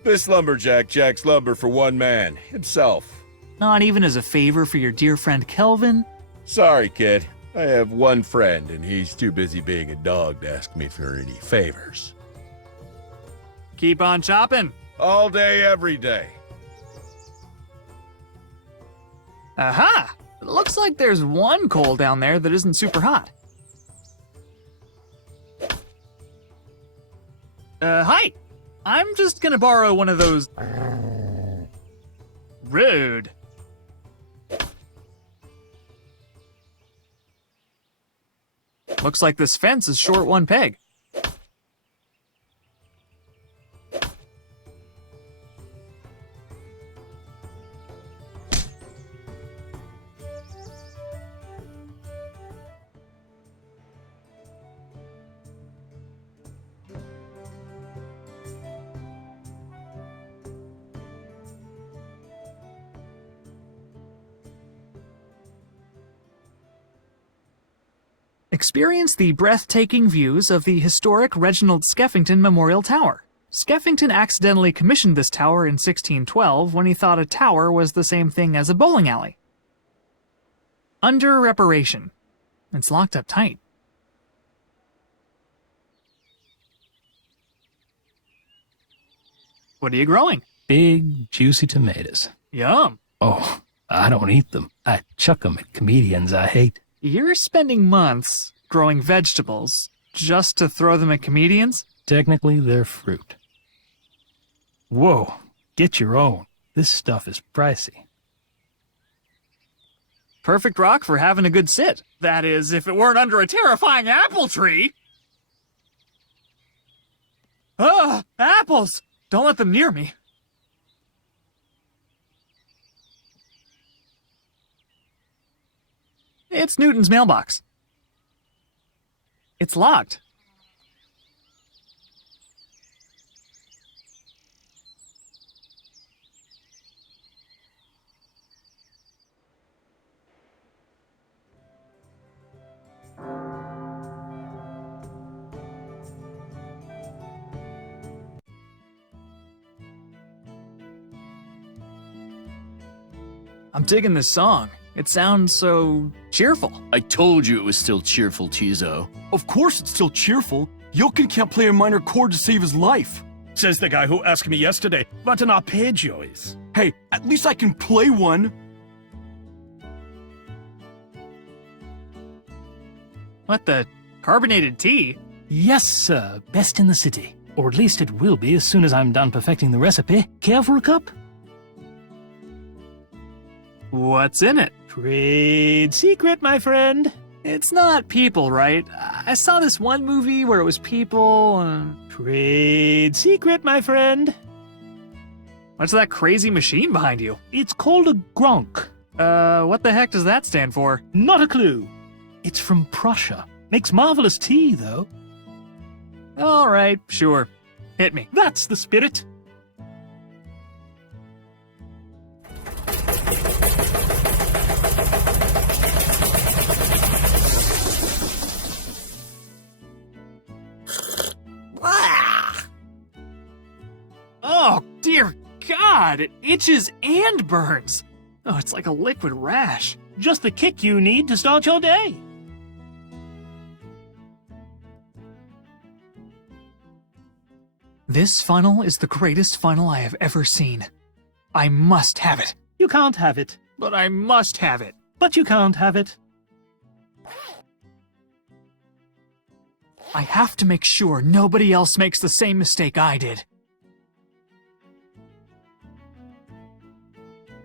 This lumberjack jacks lumber for one man, himself. Not even as a favor for your dear friend Kelvin? Sorry, kid. I have one friend, and he's too busy being a dog to ask me for any favors. Keep on chopping. All day, every day. Aha! It looks like there's one coal down there that isn't super hot. Hi! I'm just gonna borrow one of those... Rude. Looks like this fence is short one peg. Experience the breathtaking views of the historic Reginald Skeffington Memorial Tower. Skeffington accidentally commissioned this tower in 1612 when he thought a tower was the same thing as a bowling alley. Under reparation. It's locked up tight. What are you growing? Big, juicy tomatoes. Yum. Oh, I don't eat them. I chuck them at comedians I hate. You're spending months growing vegetables just to throw them at comedians? Technically, they're fruit. Whoa, get your own. This stuff is pricey. Perfect rock for having a good sit. That is, if it weren't under a terrifying apple tree. Ah, apples! Don't let them near me. It's Newton's mailbox. It's locked. I'm digging this song. It sounds so cheerful. I told you it was still cheerful, Tizo. Of course it's still cheerful. Jochen can't play a minor chord to save his life. Says the guy who asked me yesterday what an arpeggio is. Hey, at least I can play one. What the? Carbonated tea? Yes, sir. Best in the city. Or at least it will be as soon as I'm done perfecting the recipe. Care for a cup? What's in it? Trade secret, my friend. It's not people, right? I saw this one movie where it was people. Trade secret, my friend. What's that crazy machine behind you? It's called a Gronk. What the heck does that stand for? Not a clue. It's from Prussia. Makes marvelous tea, though. All right, sure. Hit me. That's the spirit. Oh, dear God! It itches and burns! Oh, it's like a liquid rash. Just the kick you need to start your day. This funnel is the greatest funnel I have ever seen. I must have it. You can't have it. But I must have it. But you can't have it. I have to make sure nobody else makes the same mistake I did.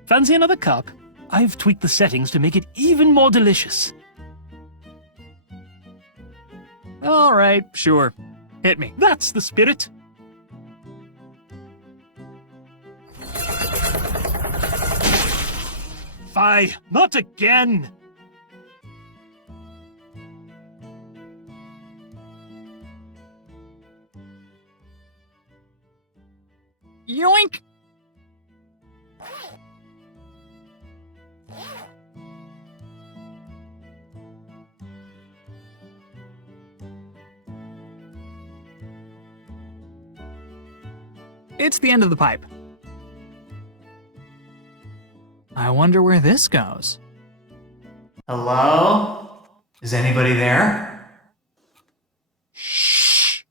Fancy another cup? I've tweaked the settings to make it even more delicious. All right, sure. Hit me. That's the spirit. Fie, not again! Yoink! It's the end of the pipe. I wonder where this goes. Hello? Is anybody there? Shh.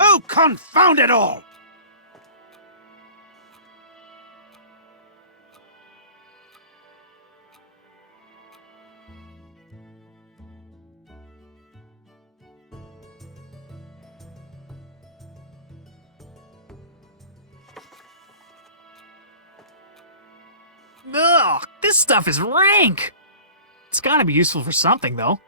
Oh, confound it all! Ugh, this stuff is rank! It's gotta be useful for something, though.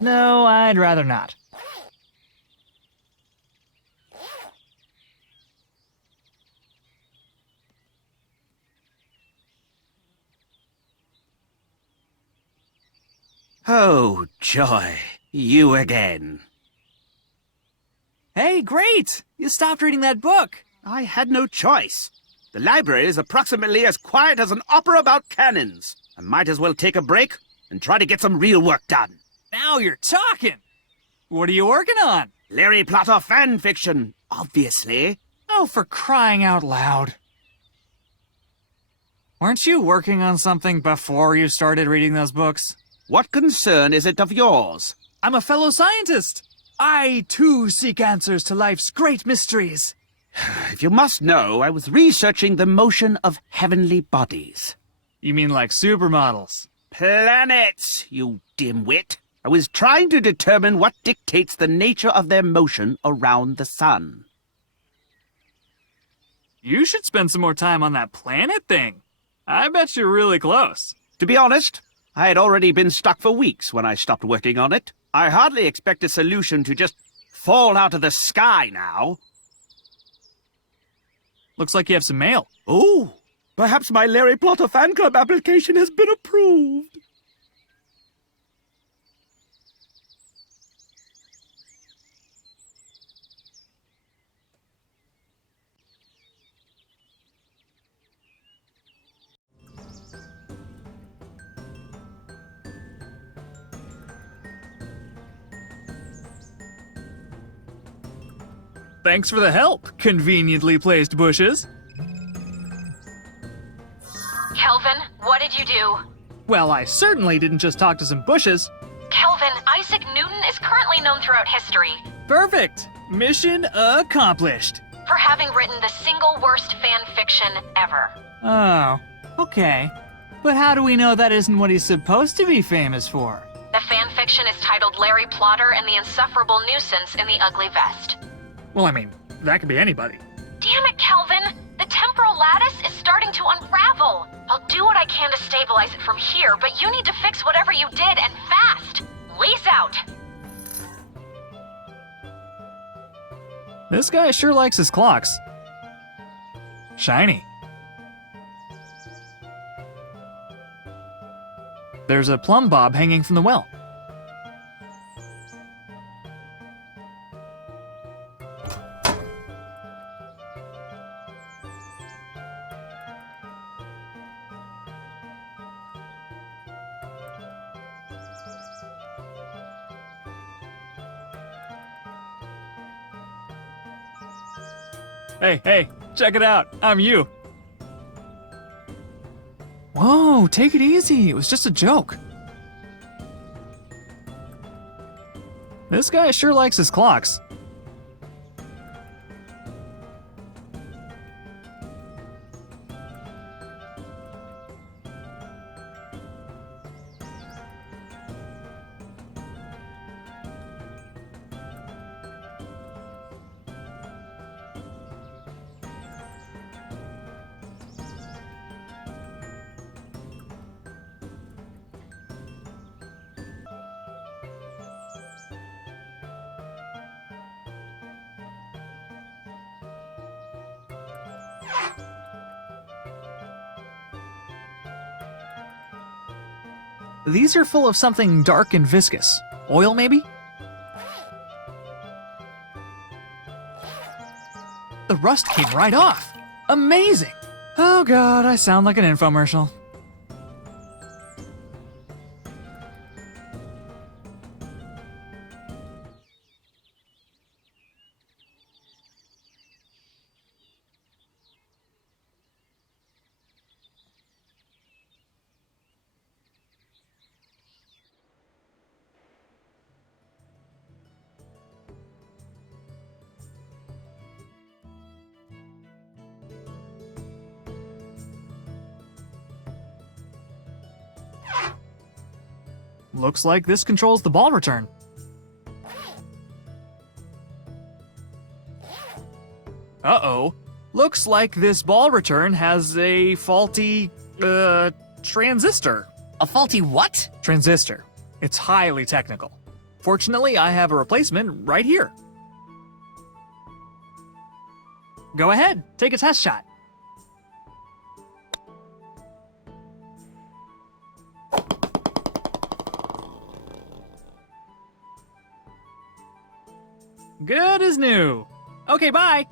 No, I'd rather not. Oh, joy. You again. Hey, great! You stopped reading that book. I had no choice. The library is approximately as quiet as an opera about cannons. I might as well take a break and try to get some real work done. Now you're talking! What are you working on? Larry Plotter fan fiction, obviously. Oh, for crying out loud. Weren't you working on something before you started reading those books? What concern is it of yours? I'm a fellow scientist. I, too, seek answers to life's great mysteries. If you must know, I was researching the motion of heavenly bodies. You mean like supermodels? Planets, you dimwit. I was trying to determine what dictates the nature of their motion around the sun. You should spend some more time on that planet thing. I bet you're really close. To be honest, I had already been stuck for weeks when I stopped working on it. I hardly expect a solution to just fall out of the sky now. Looks like you have some mail. Oh, perhaps my Larry Plotter fan club application has been approved. Thanks for the help, conveniently placed bushes. Kelvin, what did you do? Well, I certainly didn't just talk to some bushes. Kelvin, Isaac Newton is currently known throughout history Perfect! Mission accomplished. for having written the single worst fan fiction ever. Oh, okay. But how do we know that isn't what he's supposed to be famous for? The fan fiction is titled Larry Plotter and the Insufferable Nuisance in the Ugly Vest. Well, I mean, that could be anybody. Damn it, Kelvin! The temporal lattice is starting to unravel. I'll do what I can to stabilize it from here, but you need to fix whatever you did, and fast! Lease out! This guy sure likes his clocks. Shiny. There's a plumb bob hanging from the well. Hey, check it out. I'm you. Whoa, take it easy. It was just a joke. This guy sure likes his clocks. These are full of something dark and viscous. Oil, maybe? The rust came right off. Amazing! Oh god, I sound like an infomercial. Looks like this controls the ball return. Uh-oh. Looks like this ball return has a faulty, transistor. A faulty what? Transistor. It's highly technical. Fortunately, I have a replacement right here. Go ahead, take a test shot. Good as new. Okay, bye.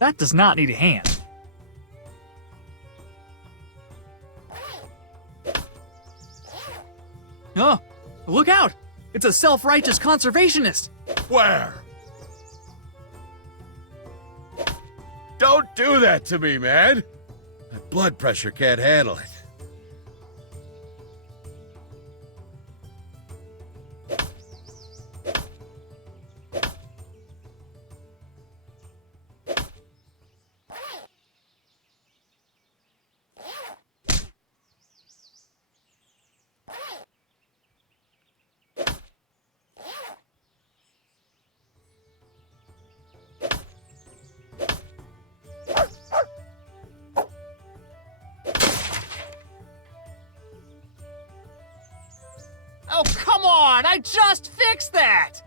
That does not need a hand. Oh, look out! It's a self-righteous conservationist! Where? Don't do that to me, man! My blood pressure can't handle it. Oh, come on! I just fixed that!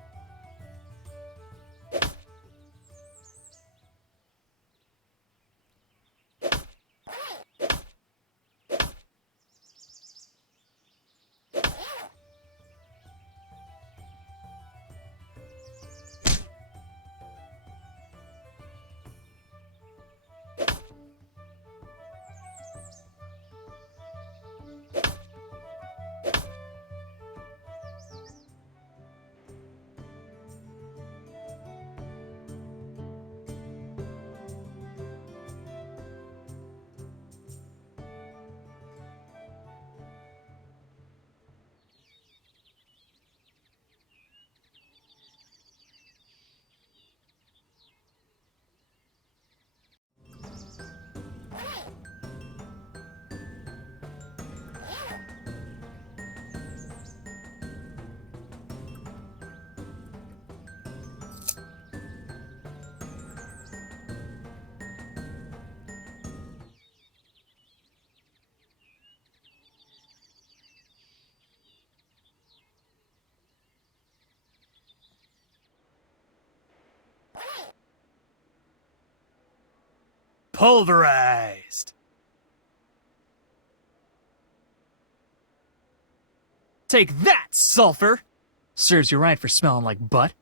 Pulverized. Take that, sulfur! Serves you right for smelling like butt.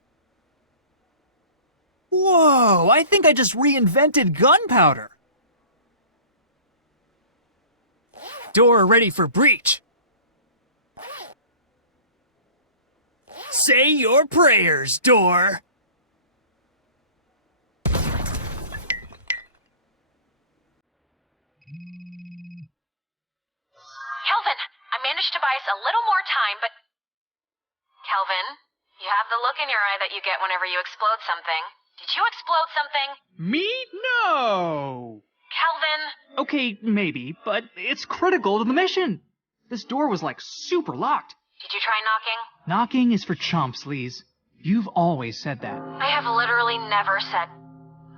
Whoa, I think I just reinvented gunpowder. Door ready for breach. Say your prayers, door. Kelvin, I managed to buy us a little more time, but... Kelvin, you have the look in your eye that you get whenever you explode something. Did you explode something? Me? No! Kelvin? Okay, maybe, but it's critical to the mission. This door was like super locked. Did you try knocking? Knocking is for chumps, Lise. You've always said that. I have literally never said...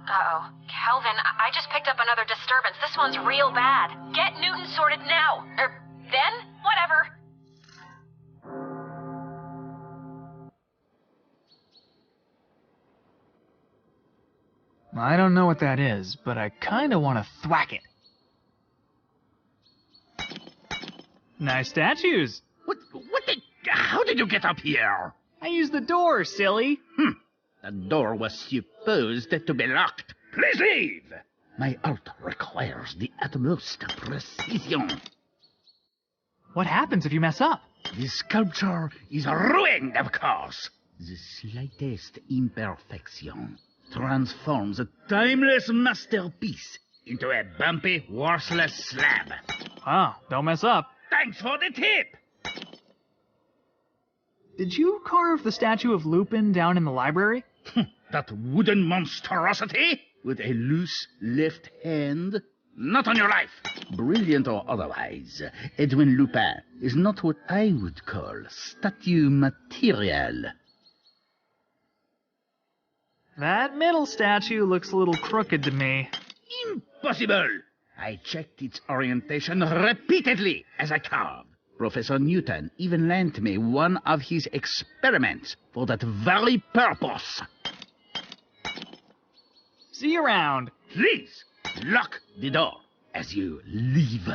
Uh-oh. Kelvin, I just picked up another disturbance. This one's real bad. Get Newton sorted now. Then? Whatever. I don't know what that is, but I kinda want to thwack it. Nice statues. How did you get up here? I used the door, silly. The door was supposed to be locked. Please leave! My art requires the utmost precision. What happens if you mess up? The sculpture is ruined, of course. The slightest imperfection transforms a timeless masterpiece into a bumpy, worthless slab. Wow, don't mess up. Thanks for the tip! Did you carve the statue of Lupin down in the library? That wooden monstrosity with a loose left hand? Not on your life. Brilliant or otherwise, Edwin Lupin is not what I would call statue material. That middle statue looks a little crooked to me. Impossible! I checked its orientation repeatedly as I carved. Professor Newton even lent me one of his experiments for that very purpose. See you around. Please, lock the door as you leave.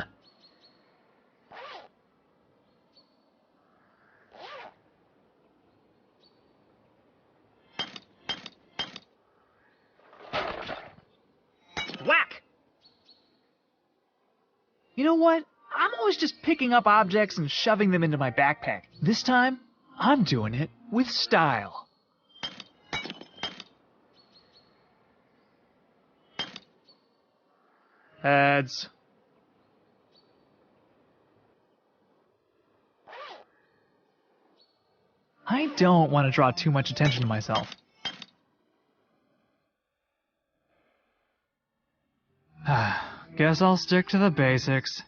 Whack! You know what? I'm always just picking up objects and shoving them into my backpack. This time, I'm doing it with style. Heads. I don't want to draw too much attention to myself. Guess I'll stick to the basics.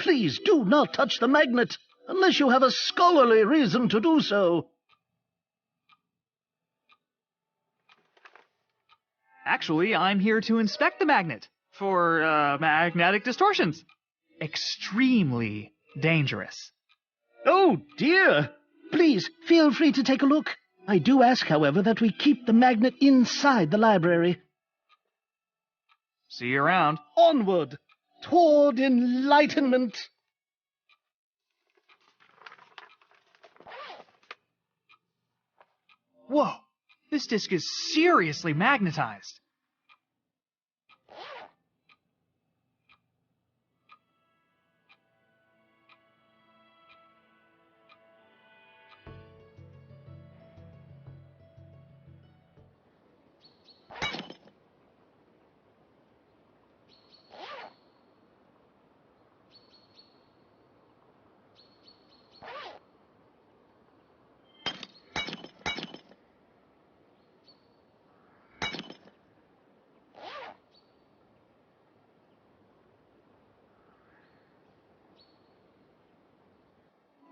Please do not touch the magnet, unless you have a scholarly reason to do so. Actually, I'm here to inspect the magnet for magnetic distortions. Extremely dangerous. Oh, dear. Please, feel free to take a look. I do ask, however, that we keep the magnet inside the library. See you around. Onward, toward enlightenment. Whoa, this disc is seriously magnetized.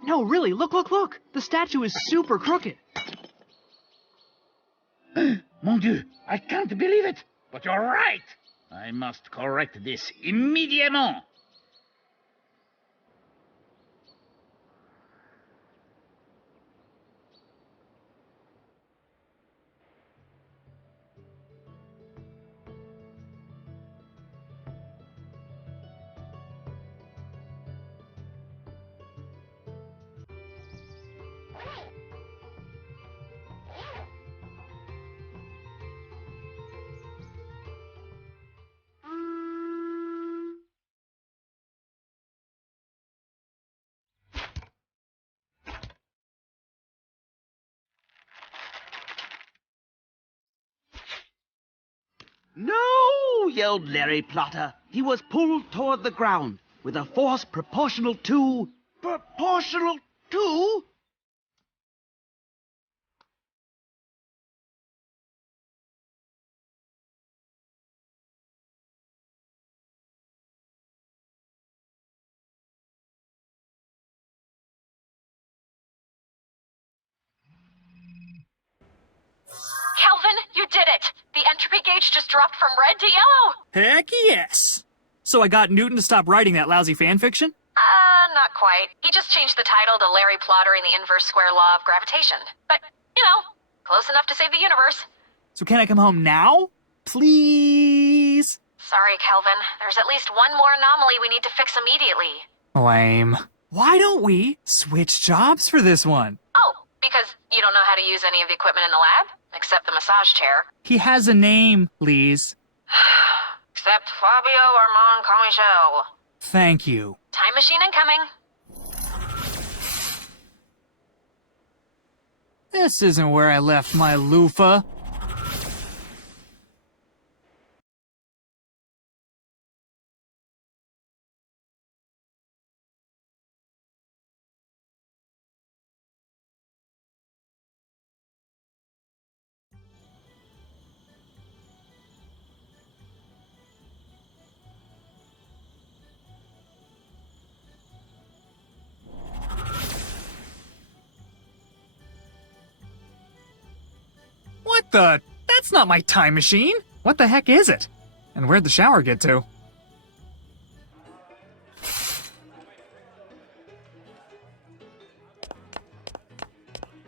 No, really, look, look, look! The statue is super crooked. Mon Dieu, I can't believe it! But you're right. I must correct this immediately. No! Yelled Larry Plotter. He was pulled toward the ground with a force proportional to... Proportional to? Kelvin, you did it! The entropy gauge just dropped from red to yellow! Heck yes! So I got Newton to stop writing that lousy fanfiction? Not quite. He just changed the title to Larry Plotter and the Inverse Square Law of Gravitation. But, you know, close enough to save the universe. So can I come home now? Please? Sorry, Kelvin. There's at least one more anomaly we need to fix immediately. Lame. Why don't we switch jobs for this one? Oh, because you don't know how to use any of the equipment in the lab? Except the massage chair. He has a name, Lise. Except Fabio Armand Comichel. Thank you. Time machine incoming. This isn't where I left my loofah. What the? That's not my time machine! What the heck is it? And where'd the shower get to?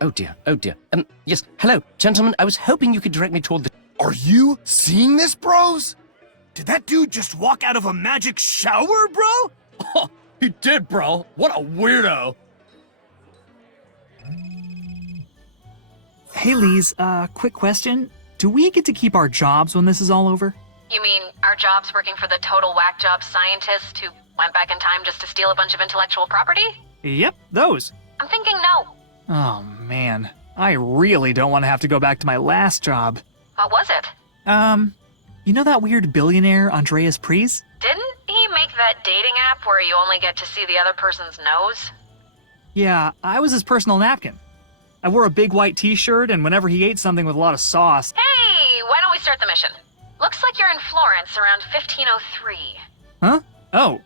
Oh dear, oh dear. Yes, hello, gentlemen, I was hoping you could direct me toward the... Are you seeing this, bros? Did that dude just walk out of a magic shower, bro? Oh, he did, bro. What a weirdo. Hey, Lise, quick question. Do we get to keep our jobs when this is all over? You mean our jobs working for the total whack job scientist who went back in time just to steal a bunch of intellectual property? Yep, those. I'm thinking no. Oh, man. I really don't want to have to go back to my last job. What was it? You know that weird billionaire, Andreas Priest? Didn't he make that dating app where you only get to see the other person's nose? Yeah, I was his personal napkin. I wore a big white t-shirt, and whenever he ate something with a lot of sauce... Hey, why don't we start the mission? Looks like you're in Florence around 1503. Huh? Oh,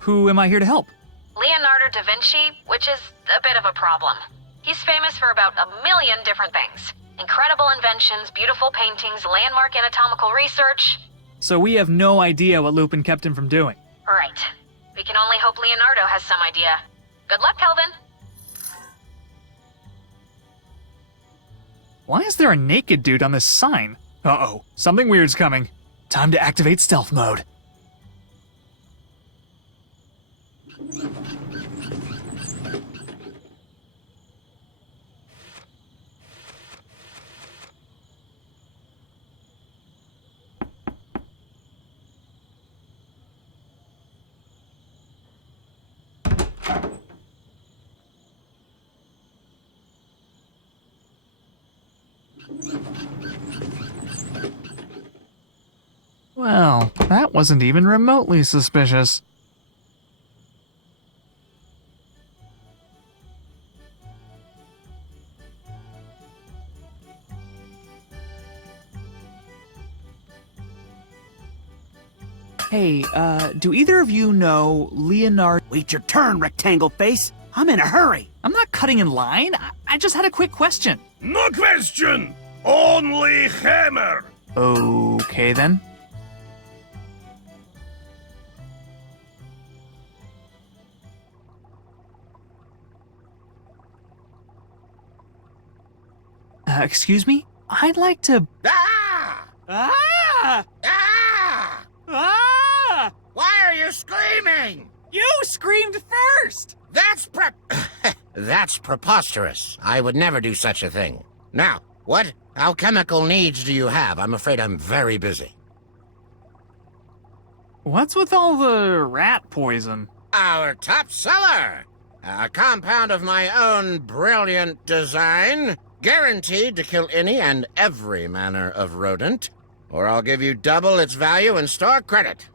who am I here to help? Leonardo da Vinci, which is a bit of a problem. He's famous for about 1 million different things. Incredible inventions, beautiful paintings, landmark anatomical research. So we have no idea what Lupin kept him from doing. Right. We can only hope Leonardo has some idea. Good luck, Kelvin. Why is there a naked dude on this sign? Uh-oh, something weird's coming. Time to activate stealth mode. Well, that wasn't even remotely suspicious. Hey, do either of you know Leonardo... Wait your turn, rectangle face. I'm in a hurry. I'm not cutting in line. I just had a quick question. No question! Only hammer! Okay. Okay, then. Excuse me? I'd like to... Ah! Ah! Ah! Ah! Why are you screaming? You screamed first! That's preposterous. I would never do such a thing. Now, what alchemical needs do you have? I'm afraid I'm very busy. What's with all the rat poison? Our top seller! A compound of my own brilliant design, guaranteed to kill any and every manner of rodent, or I'll give you double its value in store credit.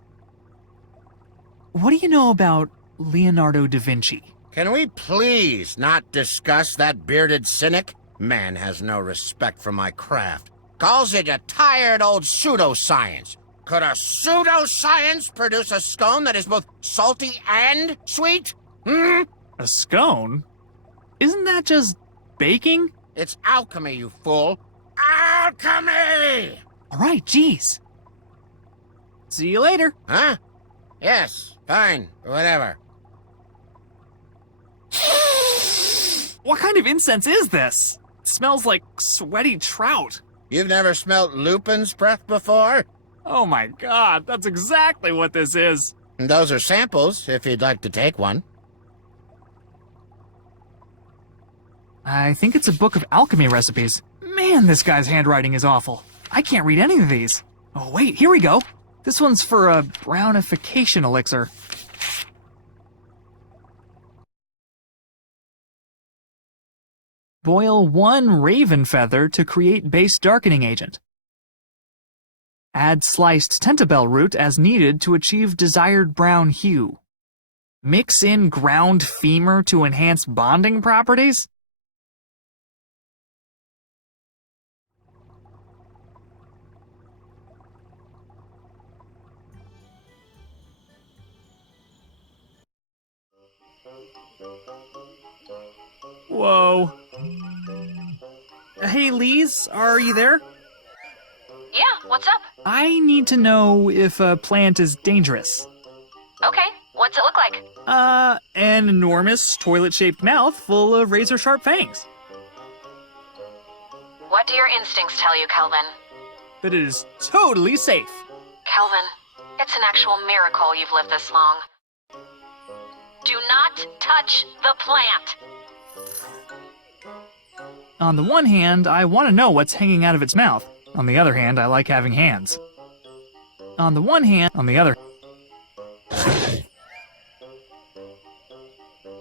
What do you know about Leonardo da Vinci? Can we please not discuss that bearded cynic? Man has no respect for my craft. Calls it a tired old pseudoscience. Could a pseudoscience produce a scone that is both salty and sweet? Hmm? A scone? Isn't that just baking? It's alchemy, you fool. Alchemy! All right, geez. See you later. Huh? Yes, fine, whatever. What kind of incense is this? It smells like sweaty trout. You've never smelt Lupin's breath before? Oh my god, that's exactly what this is. Those are samples, if you'd like to take one. I think it's a book of alchemy recipes. Man, this guy's handwriting is awful. I can't read any of these. Oh wait, here we go. This one's for a brownification elixir. Boil 1 raven feather to create base darkening agent. Add sliced tentabell root as needed to achieve desired brown hue. Mix in ground femur to enhance bonding properties. Whoa. Hey, Lise, are you there? Yeah, what's up? I need to know if a plant is dangerous. Okay, what's it look like? An enormous toilet-shaped mouth full of razor-sharp fangs. What do your instincts tell you, Kelvin? That it is totally safe. Kelvin, it's an actual miracle you've lived this long. Do not touch the plant! On the one hand, I want to know what's hanging out of its mouth. On the other hand, I like having hands. On the one hand, on the other...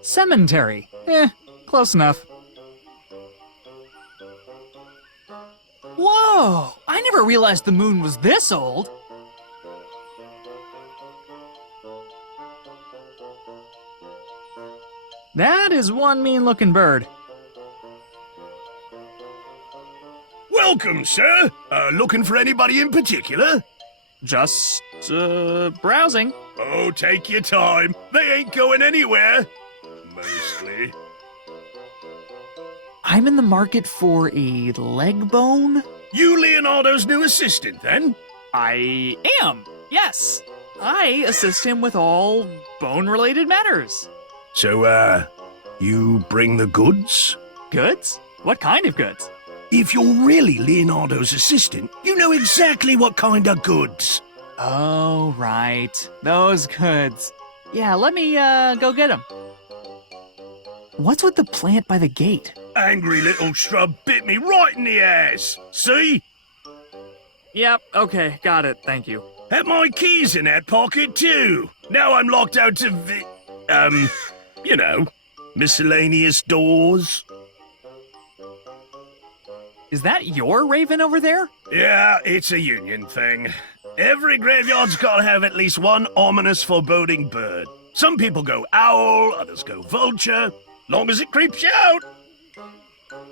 Cemetery. Close enough. Whoa! I never realized the moon was this old. That is one mean-looking bird. Welcome, sir. Looking for anybody in particular? Just, browsing. Oh, take your time. They ain't going anywhere. Mostly. I'm in the market for a leg bone. You Leonardo's new assistant, then? I am, yes. I assist him with all bone-related matters. So, you bring the goods? Goods? What kind of goods? If you're really Leonardo's assistant, you know exactly what kind of goods. Oh, right. Those goods. Yeah, let me, go get them. What's with the plant by the gate? Angry little shrub bit me right in the ass. See? Yep, okay, got it, thank you. Had my keys in that pocket, too. Now I'm locked out of you know, miscellaneous doors. Is that your raven over there? Yeah, it's a union thing. Every graveyard's gotta have at least one ominous, foreboding bird. Some people go owl, others go vulture. Long as it creeps you out.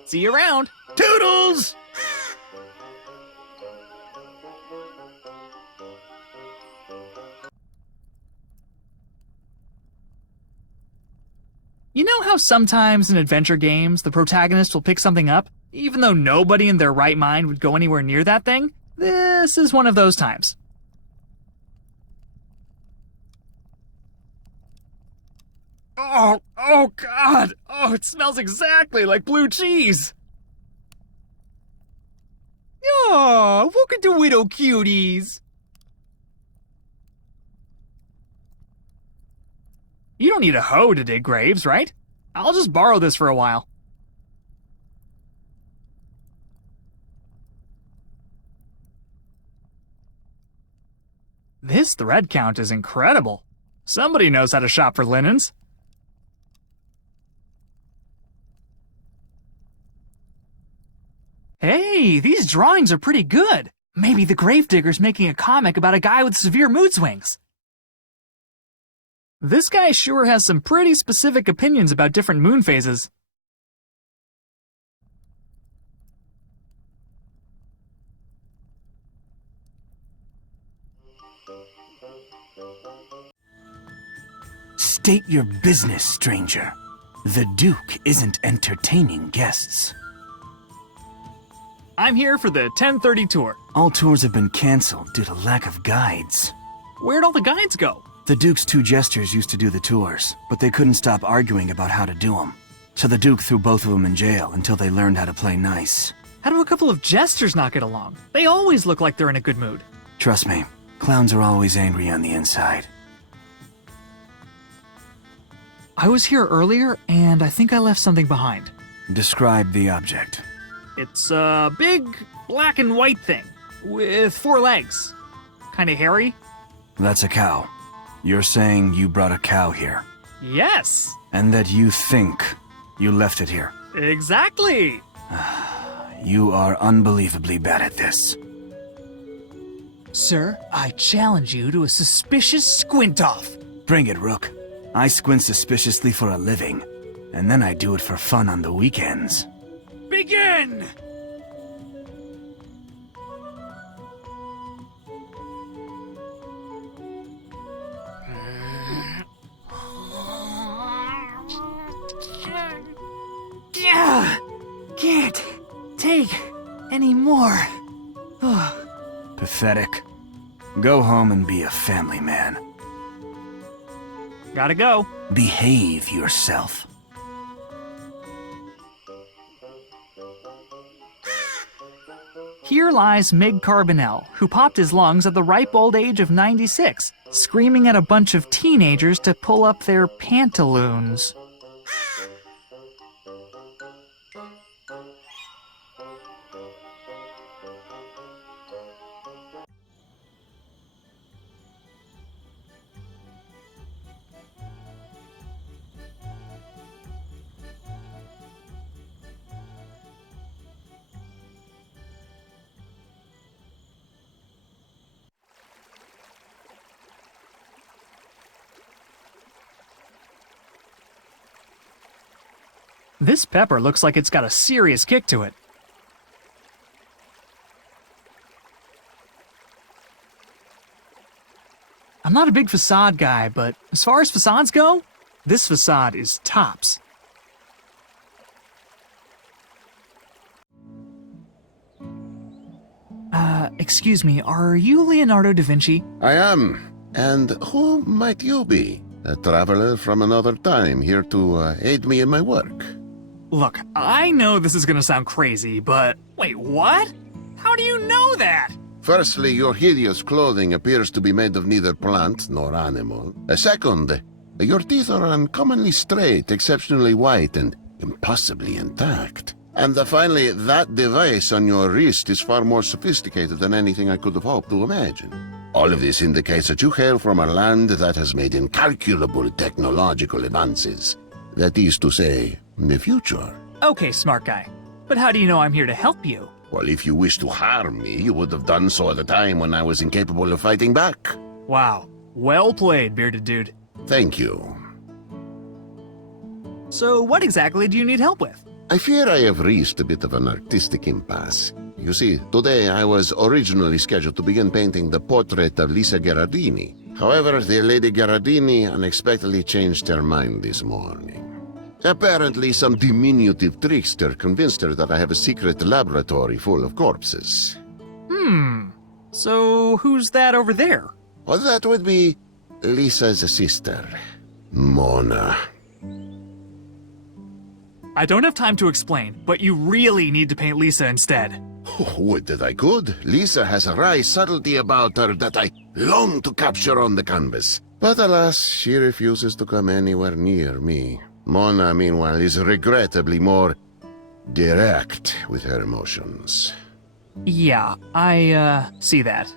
See you around. Toodles! You know how sometimes in adventure games, the protagonist will pick something up, even though nobody in their right mind would go anywhere near that thing? This is one of those times. Oh God! Oh, it smells exactly like blue cheese! Oh, look at the widow cuties! You don't need a hoe to dig graves, right? I'll just borrow this for a while. This thread count is incredible. Somebody knows how to shop for linens. Hey, these drawings are pretty good. Maybe the gravedigger's making a comic about a guy with severe mood swings. This guy sure has some pretty specific opinions about different moon phases. State your business, stranger. The Duke isn't entertaining guests. I'm here for the 10:30 tour. All tours have been canceled due to lack of guides. Where'd all the guides go? The Duke's two jesters used to do the tours, but they couldn't stop arguing about how to do them. So the Duke threw both of them in jail until they learned how to play nice. How do a couple of jesters not get along? They always look like they're in a good mood. Trust me, clowns are always angry on the inside. I was here earlier, and I think I left something behind. Describe the object. It's a big black and white thing with 4 legs. Kinda hairy. That's a cow. You're saying you brought a cow here. Yes. And that you think you left it here. Exactly. You are unbelievably bad at this. Sir, I challenge you to a suspicious squint-off. Bring it, Rook. I squint suspiciously for a living, and then I do it for fun on the weekends. Begin! Can't take any more. Pathetic. Go home and be a family man. Gotta go. Behave yourself. Here lies Mig Carbonell, who popped his lungs at the ripe old age of 96, screaming at a bunch of teenagers to pull up their pantaloons. This pepper looks like it's got a serious kick to it. I'm not a big facade guy, but as far as facades go, this facade is tops. Excuse me, are you Leonardo da Vinci? I am. And who might you be? A traveler from another time here to aid me in my work. Look, I know this is gonna sound crazy, but wait, what? How do you know that? Firstly, your hideous clothing appears to be made of neither plant nor animal. Second, your teeth are uncommonly straight, exceptionally white, and impossibly intact. And finally, that device on your wrist is far more sophisticated than anything I could have hoped to imagine. All of this indicates that you hail from a land that has made incalculable technological advances. That is to say, the future. Okay, smart guy. But how do you know I'm here to help you? Well, if you wish to harm me, you would have done so at a time when I was incapable of fighting back. Wow. Well played, bearded dude. Thank you. So what exactly do you need help with? I fear I have reached a bit of an artistic impasse. You see, today I was originally scheduled to begin painting the portrait of Lisa Gherardini. However, the Lady Gherardini unexpectedly changed her mind this morning. Apparently, some diminutive trickster convinced her that I have a secret laboratory full of corpses. So who's that over there? Well, that would be Lisa's sister, Mona. I don't have time to explain, but you really need to paint Lisa instead. Oh, would that I could. Lisa has a wry subtlety about her that I long to capture on the canvas. But alas, she refuses to come anywhere near me. Mona, meanwhile, is regrettably more direct with her emotions. Yeah, I, see that.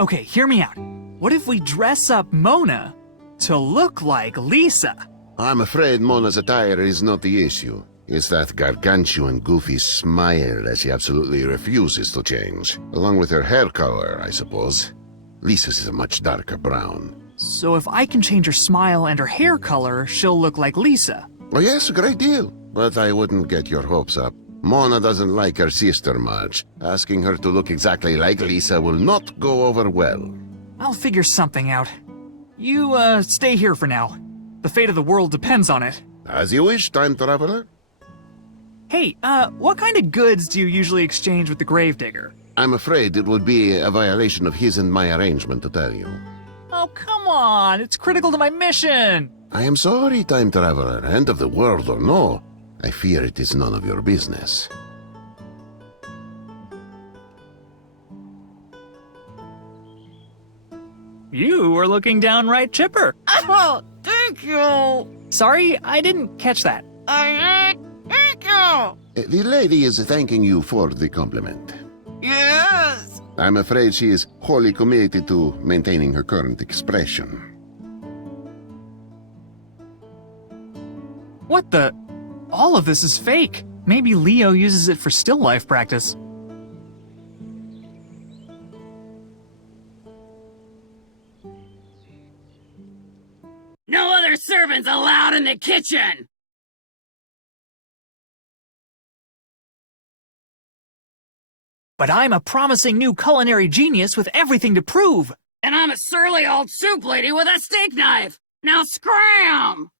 Okay, hear me out. What if we dress up Mona to look like Lisa? I'm afraid Mona's attire is not the issue. It's that gargantuan, goofy smile that she absolutely refuses to change. Along with her hair color, I suppose. Lisa's is a much darker brown. So if I can change her smile and her hair color, she'll look like Lisa. Oh yes, a great deal. But I wouldn't get your hopes up. Mona doesn't like her sister much. Asking her to look exactly like Lisa will not go over well. I'll figure something out. You, stay here for now. The fate of the world depends on it. As you wish, time traveler. Hey, what kind of goods do you usually exchange with the gravedigger? I'm afraid it would be a violation of his and my arrangement to tell you. Oh, come on! It's critical to my mission! I am sorry, time traveler. End of the world or no, I fear it is none of your business. You are looking downright chipper. Oh, thank you. Sorry, I didn't catch that. Thank you. The lady is thanking you for the compliment. Yes. I'm afraid she is wholly committed to maintaining her current expression. What the? All of this is fake. Maybe Leo uses it for still life practice. No other servants allowed in the kitchen. But I'm a promising new culinary genius with everything to prove. And I'm a surly old soup lady with a steak knife. Now scram!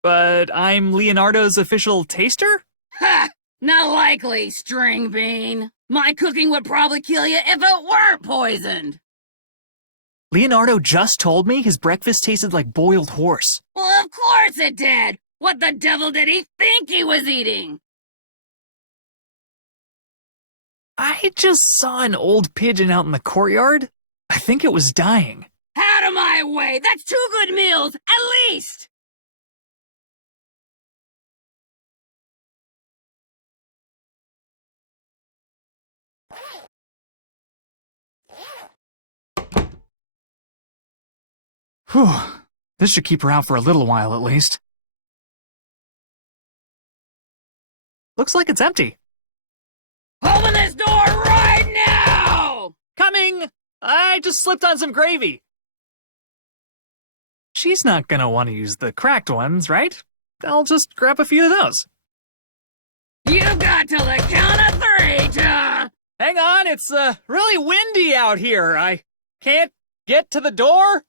But I'm Leonardo's official taster? Ha! Not likely, string bean. My cooking would probably kill you if it weren't poisoned. Leonardo just told me his breakfast tasted like boiled horse. Well, of course it did. What the devil did he think he was eating? I just saw an old pigeon out in the courtyard. I think it was dying. Out of my way! That's 2 good meals, at least! Whew. This should keep her out for a little while at least. Looks like it's empty. Open this door right now! Coming! I just slipped on some gravy. She's not gonna want to use the cracked ones, right? I'll just grab a few of those. You've got till the count of 3 to... Hang on, it's really windy out here. I can't get to the door.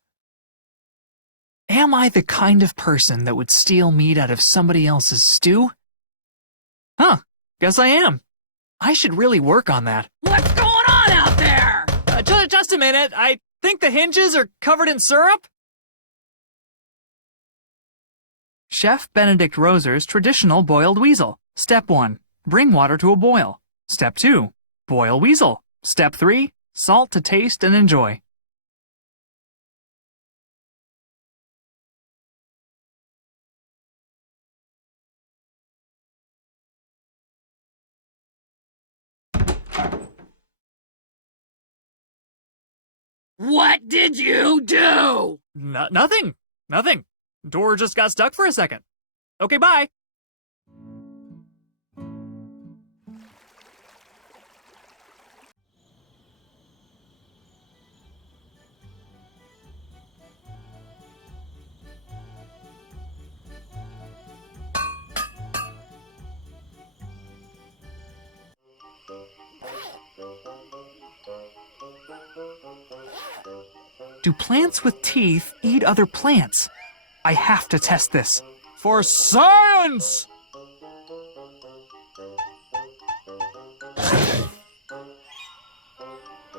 Am I the kind of person that would steal meat out of somebody else's stew? Huh, guess I am. I should really work on that. What's going on out there? Just a minute. I think the hinges are covered in syrup. Chef Benedict Roser's traditional boiled weasel. Step 1. Bring water to a boil. Step 2. Boil weasel. Step 3. Salt to taste and enjoy. What did you do? Nothing. Nothing. Door just got stuck for a second. Okay, bye. Do plants with teeth eat other plants? I have to test this. For science!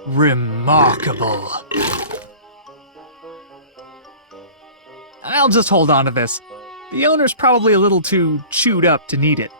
Remarkable. I'll just hold on to this. The owner's probably a little too chewed up to need it.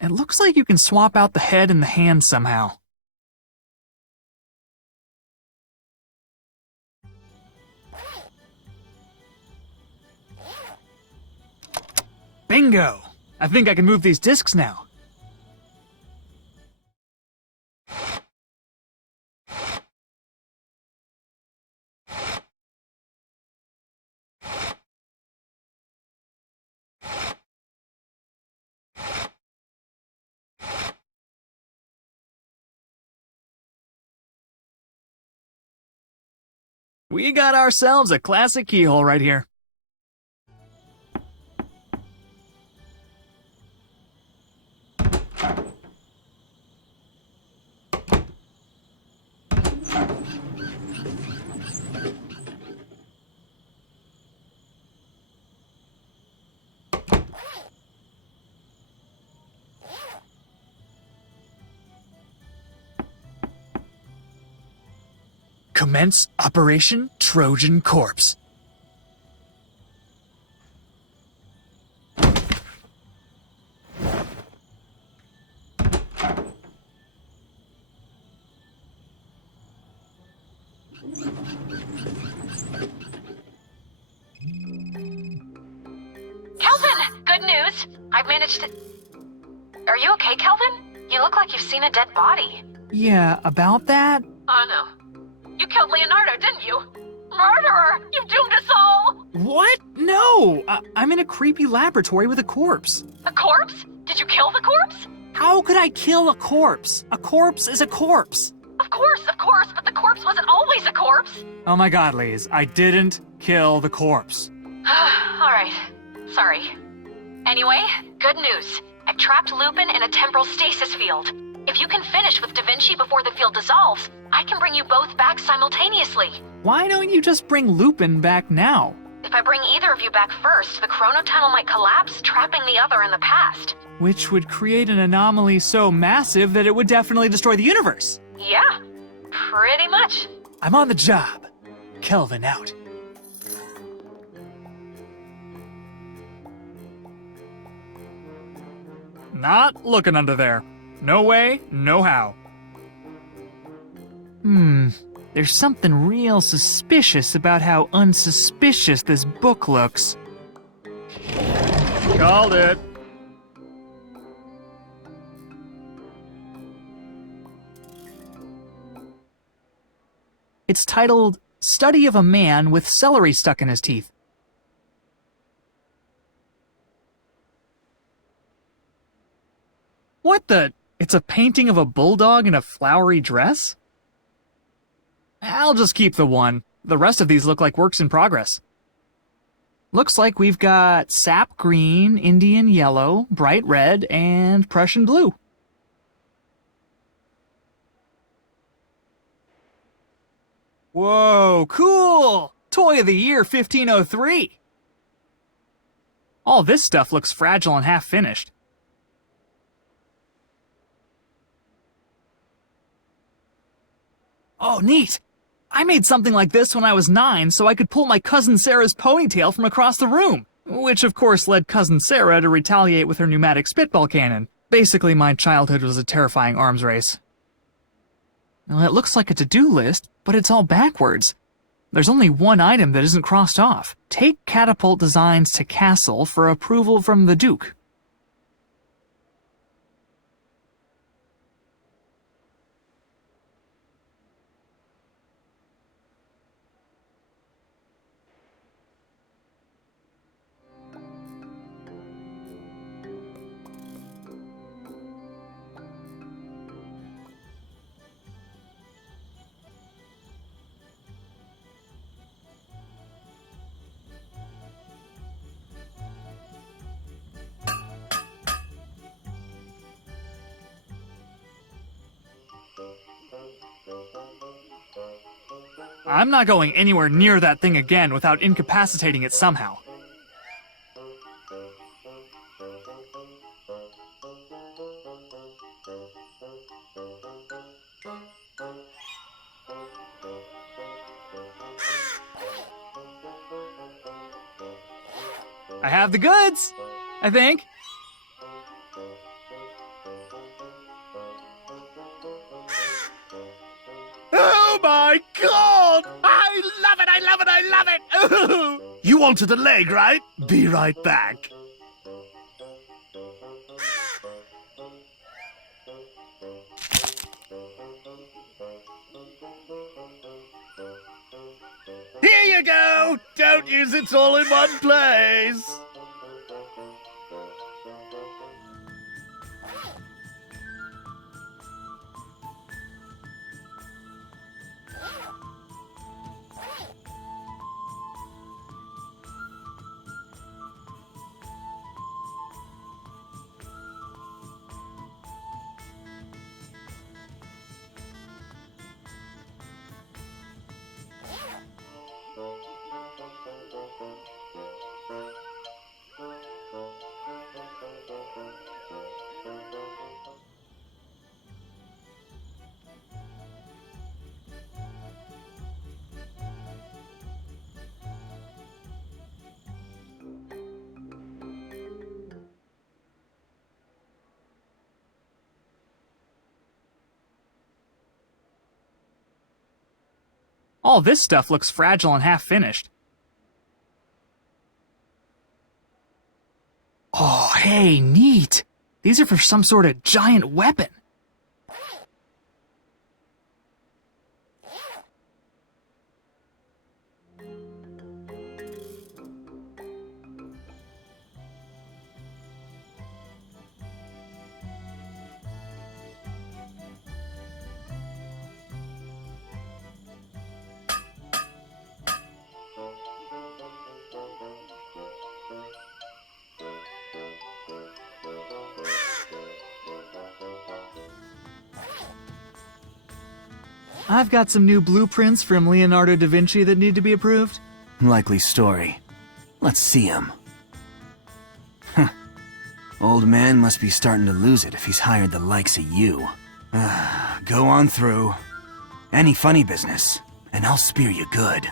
It looks like you can swap out the head and the hand somehow. Bingo! I think I can move these discs now. We got ourselves a classic keyhole right here. Commence Operation Trojan Corpse. Kelvin, good news. I've managed to... Are you okay, Kelvin? You look like you've seen a dead body. Yeah, about that? Oh no. You killed Leonardo, didn't you? Murderer! You've doomed us all! What? No! I'm in a creepy laboratory with a corpse. A corpse? Did you kill the corpse? How could I kill a corpse? A corpse is a corpse. Of course, but the corpse wasn't always a corpse. Oh my god, Lise, I didn't kill the corpse. Alright. Sorry. Anyway, good news. I've trapped Lupin in a temporal stasis field. If you can finish with Da Vinci before the field dissolves, I can bring you both back simultaneously. Why don't you just bring Lupin back now? If I bring either of you back first, the chronotunnel might collapse, trapping the other in the past. Which would create an anomaly so massive that it would definitely destroy the universe. Yeah, pretty much. I'm on the job. Kelvin out. Not looking under there. No way, no how. There's something real suspicious about how unsuspicious this book looks. Called it. It's titled Study of a Man with Celery Stuck in His Teeth. What the? It's a painting of a bulldog in a flowery dress? I'll just keep the one. The rest of these look like works in progress. Looks like we've got sap green, Indian yellow, bright red, and Prussian blue. Whoa, cool! Toy of the Year 1503! All this stuff looks fragile and half-finished. Oh, neat! I made something like this when I was 9 so I could pull my cousin Sarah's ponytail from across the room. Which of course led cousin Sarah to retaliate with her pneumatic spitball cannon. Basically, my childhood was a terrifying arms race. Well, it looks like a to-do list, but it's all backwards. There's only one item that isn't crossed off. Take catapult designs to castle for approval from the Duke. I'm not going anywhere near that thing again without incapacitating it somehow. I have the goods, I think. Oh my god! I love it, I love it, I love it! Ooh. You wanted a leg, right? Be right back. Here you go! Don't use it all in one place! All this stuff looks fragile and half-finished. Oh, hey, neat. These are for some sort of giant weapon. I've got some new blueprints from Leonardo da Vinci that need to be approved. Likely story. Let's see him. Old man must be starting to lose it if he's hired the likes of you. Go on through. Any funny business, and I'll spear you good.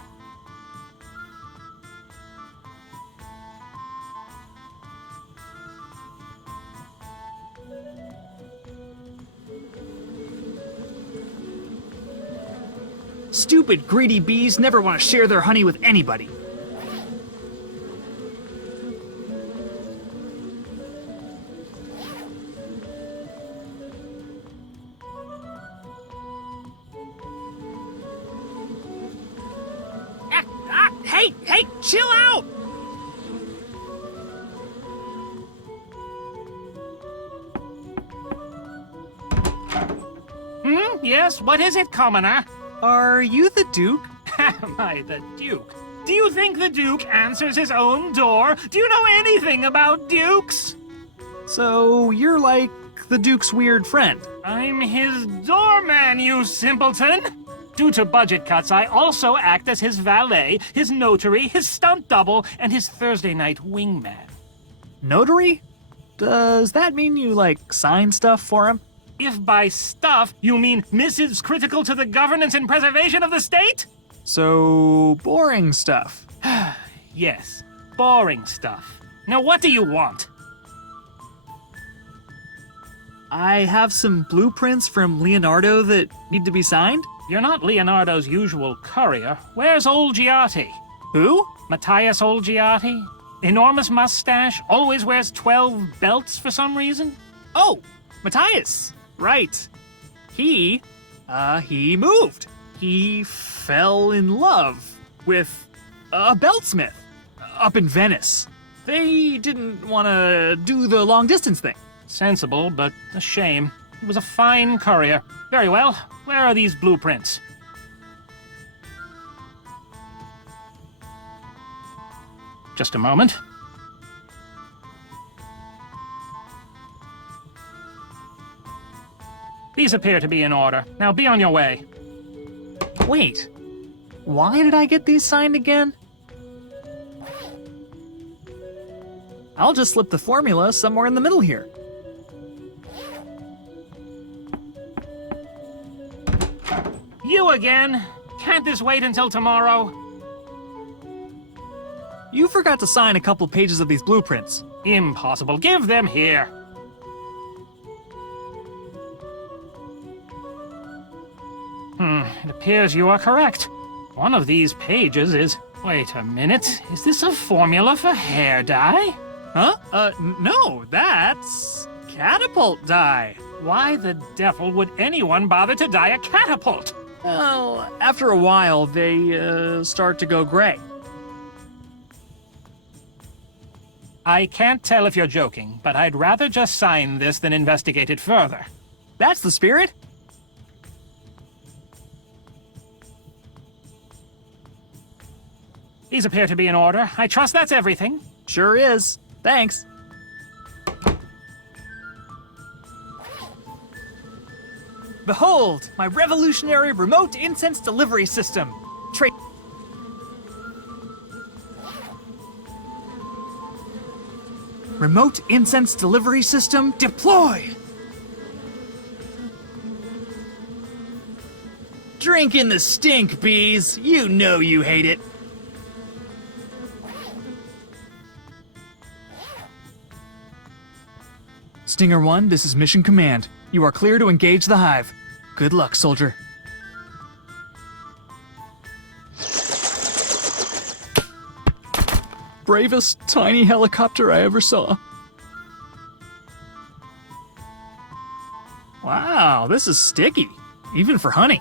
Stupid, greedy bees never want to share their honey with anybody. Hey, chill out! Yes, what is it, commoner? Are you the Duke? Am I the Duke? Do you think the Duke answers his own door? Do you know anything about dukes? So, you're like the Duke's weird friend. I'm his doorman, you simpleton! Due to budget cuts, I also act as his valet, his notary, his stunt double, and his Thursday night wingman. Notary? Does that mean you, like, sign stuff for him? If by stuff you mean missives critical to the governance and preservation of the state? So, boring stuff. Yes, boring stuff. Now what do you want? I have some blueprints from Leonardo that need to be signed. You're not Leonardo's usual courier. Where's Olgiati? Who? Matthias Olgiati? Enormous mustache, always wears 12 belts for some reason? Oh, Matthias. Right. He moved. He fell in love with a beltsmith up in Venice. They didn't want to do the long-distance thing. Sensible, but a shame. He was a fine courier. Very well. Where are these blueprints? Just a moment. These appear to be in order. Now be on your way. Wait. Why did I get these signed again? I'll just slip the formula somewhere in the middle here. You again? Can't this wait until tomorrow? You forgot to sign a couple pages of these blueprints. Impossible. Give them here. It appears you are correct. One of these pages is... Wait a minute. Is this a formula for hair dye? Huh? No, that's... catapult dye. Why the devil would anyone bother to dye a catapult? Well, after a while, they, start to go gray. I can't tell if you're joking, but I'd rather just sign this than investigate it further. That's the spirit. These appear to be in order. I trust that's everything. Sure is. Thanks. Behold, my revolutionary remote incense delivery system. Remote incense delivery system deploy! Drink in the stink, bees. You know you hate it. Stinger 1, this is Mission Command. You are clear to engage the hive. Good luck, soldier. Bravest tiny helicopter I ever saw. Wow, this is sticky, even for honey.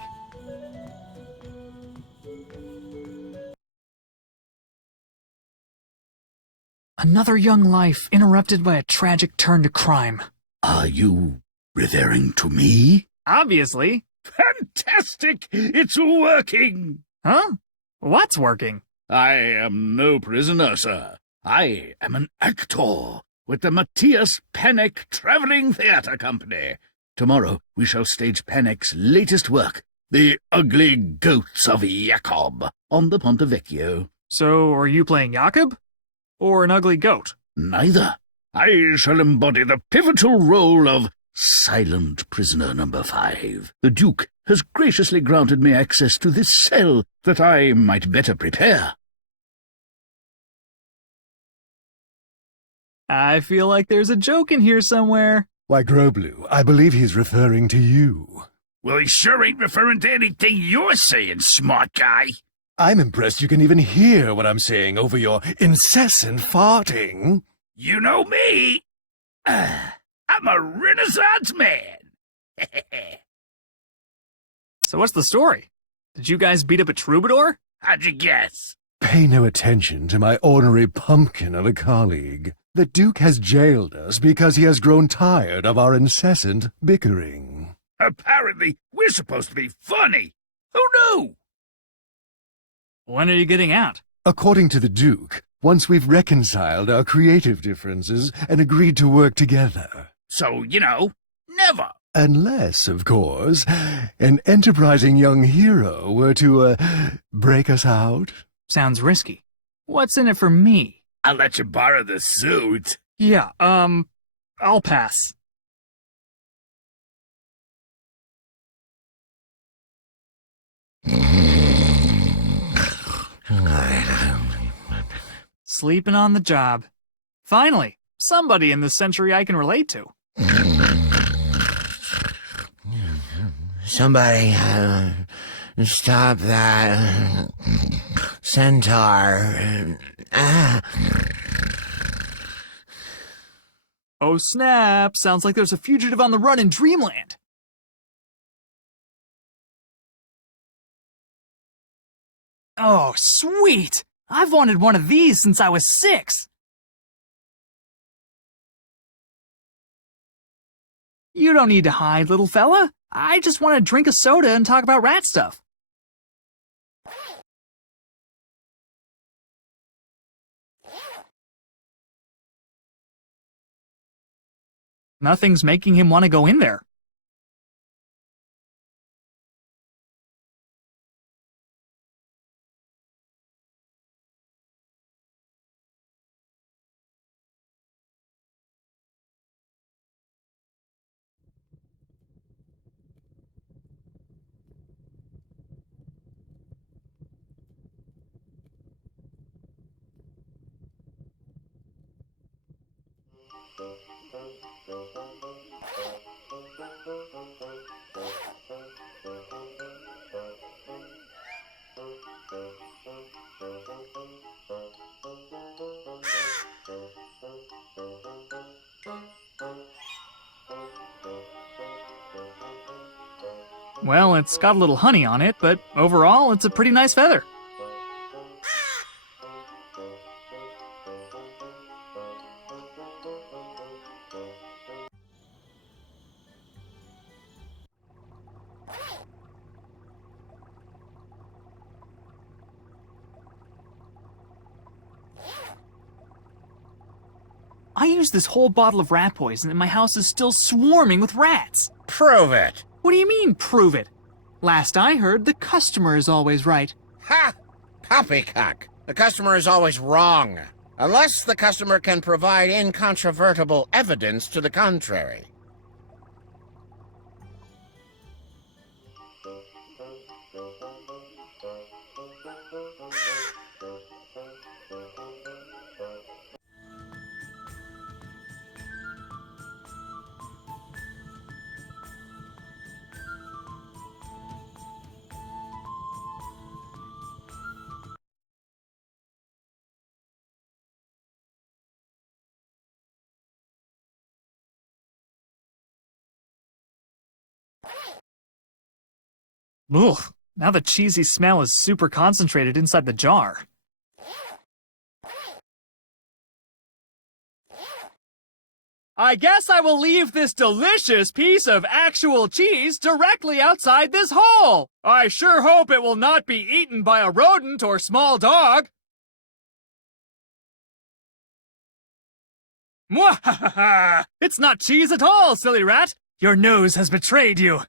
Another young life interrupted by a tragic turn to crime. Are you referring to me? Obviously. Fantastic! It's working! Huh? What's working? I am no prisoner, sir. I am an actor with the Matthias Pennock Traveling Theatre Company. Tomorrow we shall stage Pennock's latest work, The Ugly Goats of Jacob, on the Ponte Vecchio. So, are you playing Jacob? Or an ugly goat? Neither. I shall embody the pivotal role of Silent Prisoner Number 5. The Duke has graciously granted me access to this cell that I might better prepare. I feel like there's a joke in here somewhere. Why, Groblu, I believe he's referring to you. Well, he sure ain't referring to anything you're saying, smart guy. I'm impressed you can even hear what I'm saying over your incessant farting. You know me. I'm a Renaissance man. So what's the story? Did you guys beat up a troubadour? How'd you guess? Pay no attention to my ordinary pumpkin of a colleague. The Duke has jailed us because he has grown tired of our incessant bickering. Apparently, we're supposed to be funny. Who knew? When are you getting out? According to the Duke, once we've reconciled our creative differences and agreed to work together. So, never. Unless, of course, an enterprising young hero were to, break us out. Sounds risky. What's in it for me? I'll let you borrow the suit. Yeah, I'll pass. Sleeping on the job. Finally, somebody in this century I can relate to. Somebody, stop that centaur. Oh snap, sounds like there's a fugitive on the run in Dreamland. Oh, sweet! I've wanted one of these since I was 6. You don't need to hide, little fella. I just want to drink a soda and talk about rat stuff. Nothing's making him want to go in there. Well, it's got a little honey on it, but overall, it's a pretty nice feather. I used this whole bottle of rat poison and my house is still swarming with rats. Prove it. What do you mean, prove it? Last I heard, the customer is always right. Ha! Poppycock. The customer is always wrong, unless the customer can provide incontrovertible evidence to the contrary. Ugh, now the cheesy smell is super concentrated inside the jar. I guess I will leave this delicious piece of actual cheese directly outside this hole. I sure hope it will not be eaten by a rodent or small dog. Mwahaha! It's not cheese at all, silly rat. Your nose has betrayed you.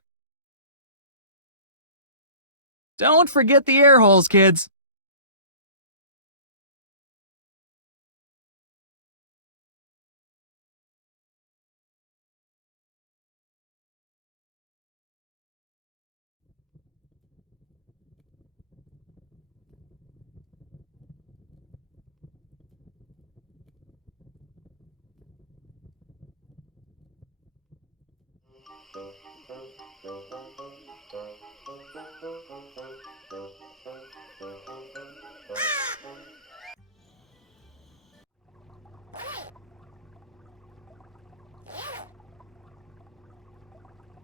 Don't forget the air holes, kids.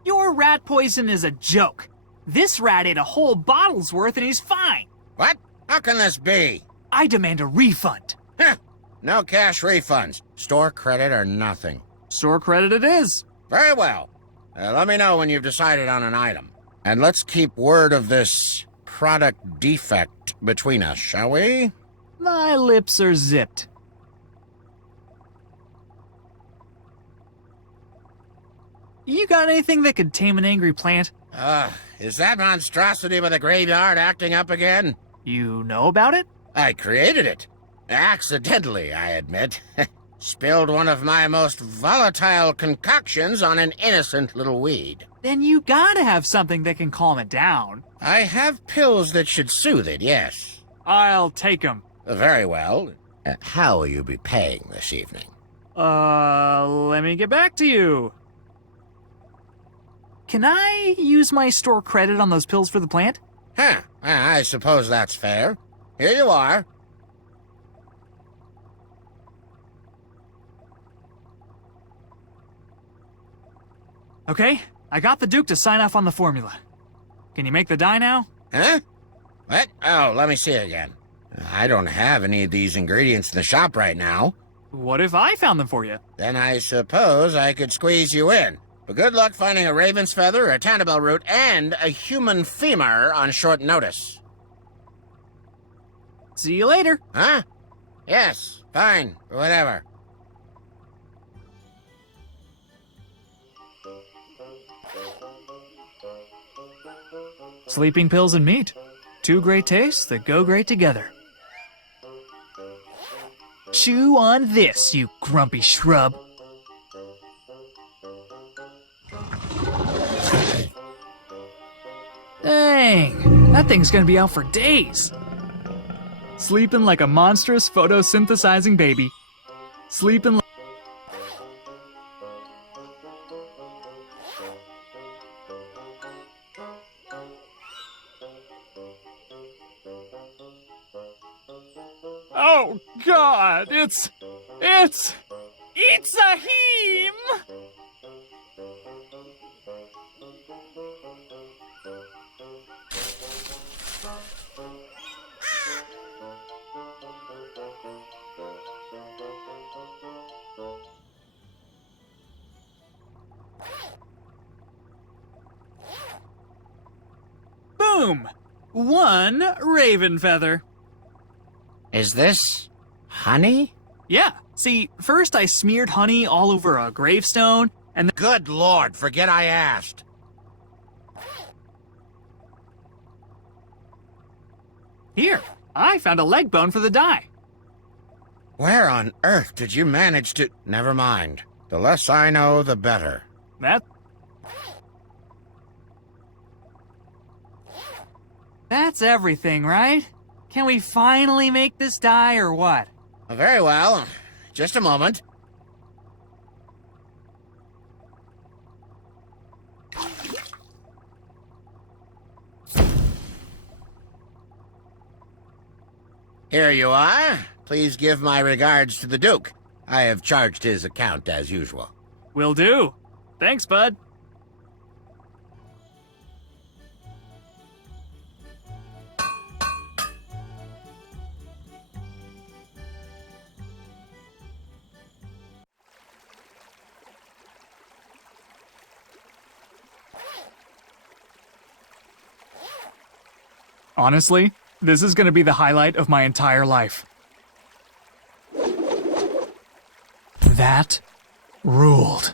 Your rat poison is a joke. This rat ate a whole bottle's worth and he's fine. What? How can this be? I demand a refund. Heh. No cash refunds. Store credit or nothing. Store credit it is. Very well. Let me know when you've decided on an item. And let's keep word of this product defect between us, shall we? My lips are zipped. You got anything that could tame an angry plant? Is that monstrosity with a graveyard acting up again? You know about it? I created it. Accidentally, I admit. Spilled one of my most volatile concoctions on an innocent little weed. Then you gotta have something that can calm it down. I have pills that should soothe it, yes. I'll take them. Very well. How will you be paying this evening? Let me get back to you. Can I use my store credit on those pills for the plant? Huh. I suppose that's fair. Here you are. Okay, I got the Duke to sign off on the formula. Can you make the dye now? Huh? What? Oh, let me see again. I don't have any of these ingredients in the shop right now. What if I found them for you? Then I suppose I could squeeze you in. But good luck finding a raven's feather, a Tannibal root, and a human femur on short notice. See you later. Huh? Yes, fine, whatever. Sleeping pills and meat. Two great tastes that go great together. Chew on this, you grumpy shrub. Dang, that thing's gonna be out for days. Sleeping like a monstrous photosynthesizing baby. Sleeping like... Oh, God, it's a him! Boom! 1 raven feather. Is this honey? Yeah. See, first I smeared honey all over a gravestone, and Good Lord, forget I asked. here, I found a leg bone for the dye. Where on earth did you manage to... Never mind. The less I know, the better. That's everything, right? Can we finally make this dye or what? Very well. Just a moment. Here you are. Please give my regards to the Duke. I have charged his account as usual. Will do. Thanks, bud. Honestly, this is going to be the highlight of my entire life. That ruled.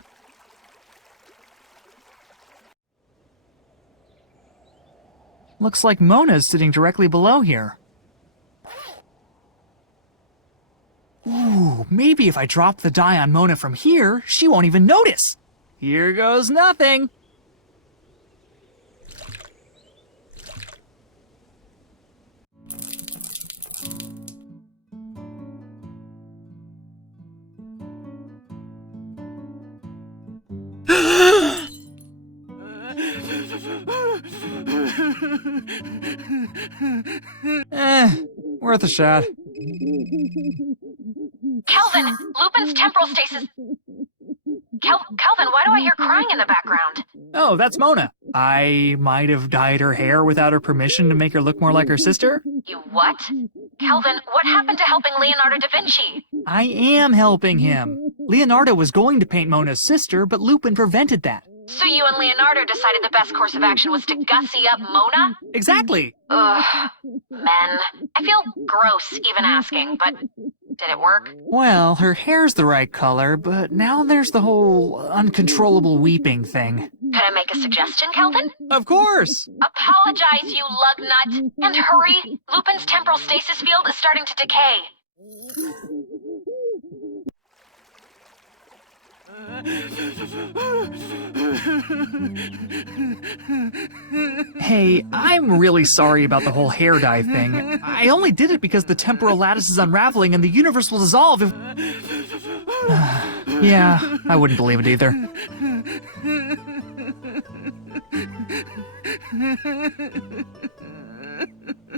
Looks like Mona's sitting directly below here. Ooh, maybe if I drop the dye on Mona from here, she won't even notice. Here goes nothing. Worth a shot. Kelvin, Lupin's temporal stasis... Kelvin, why do I hear crying in the background? Oh, that's Mona. I might have dyed her hair without her permission to make her look more like her sister. You what? Kelvin, what happened to helping Leonardo da Vinci? I am helping him. Leonardo was going to paint Mona's sister, but Lupin prevented that. So you and Leonardo decided the best course of action was to gussy up Mona? Exactly. Ugh, men. I feel gross even asking, but did it work? Well, her hair's the right color, but now there's the whole uncontrollable weeping thing. Could I make a suggestion, Kelvin? Of course! Apologize, you lug nut! And hurry! Lupin's temporal stasis field is starting to decay. Hey, I'm really sorry about the whole hair dye thing. I only did it because the temporal lattice is unraveling and the universe will dissolve if... Yeah, I wouldn't believe it either.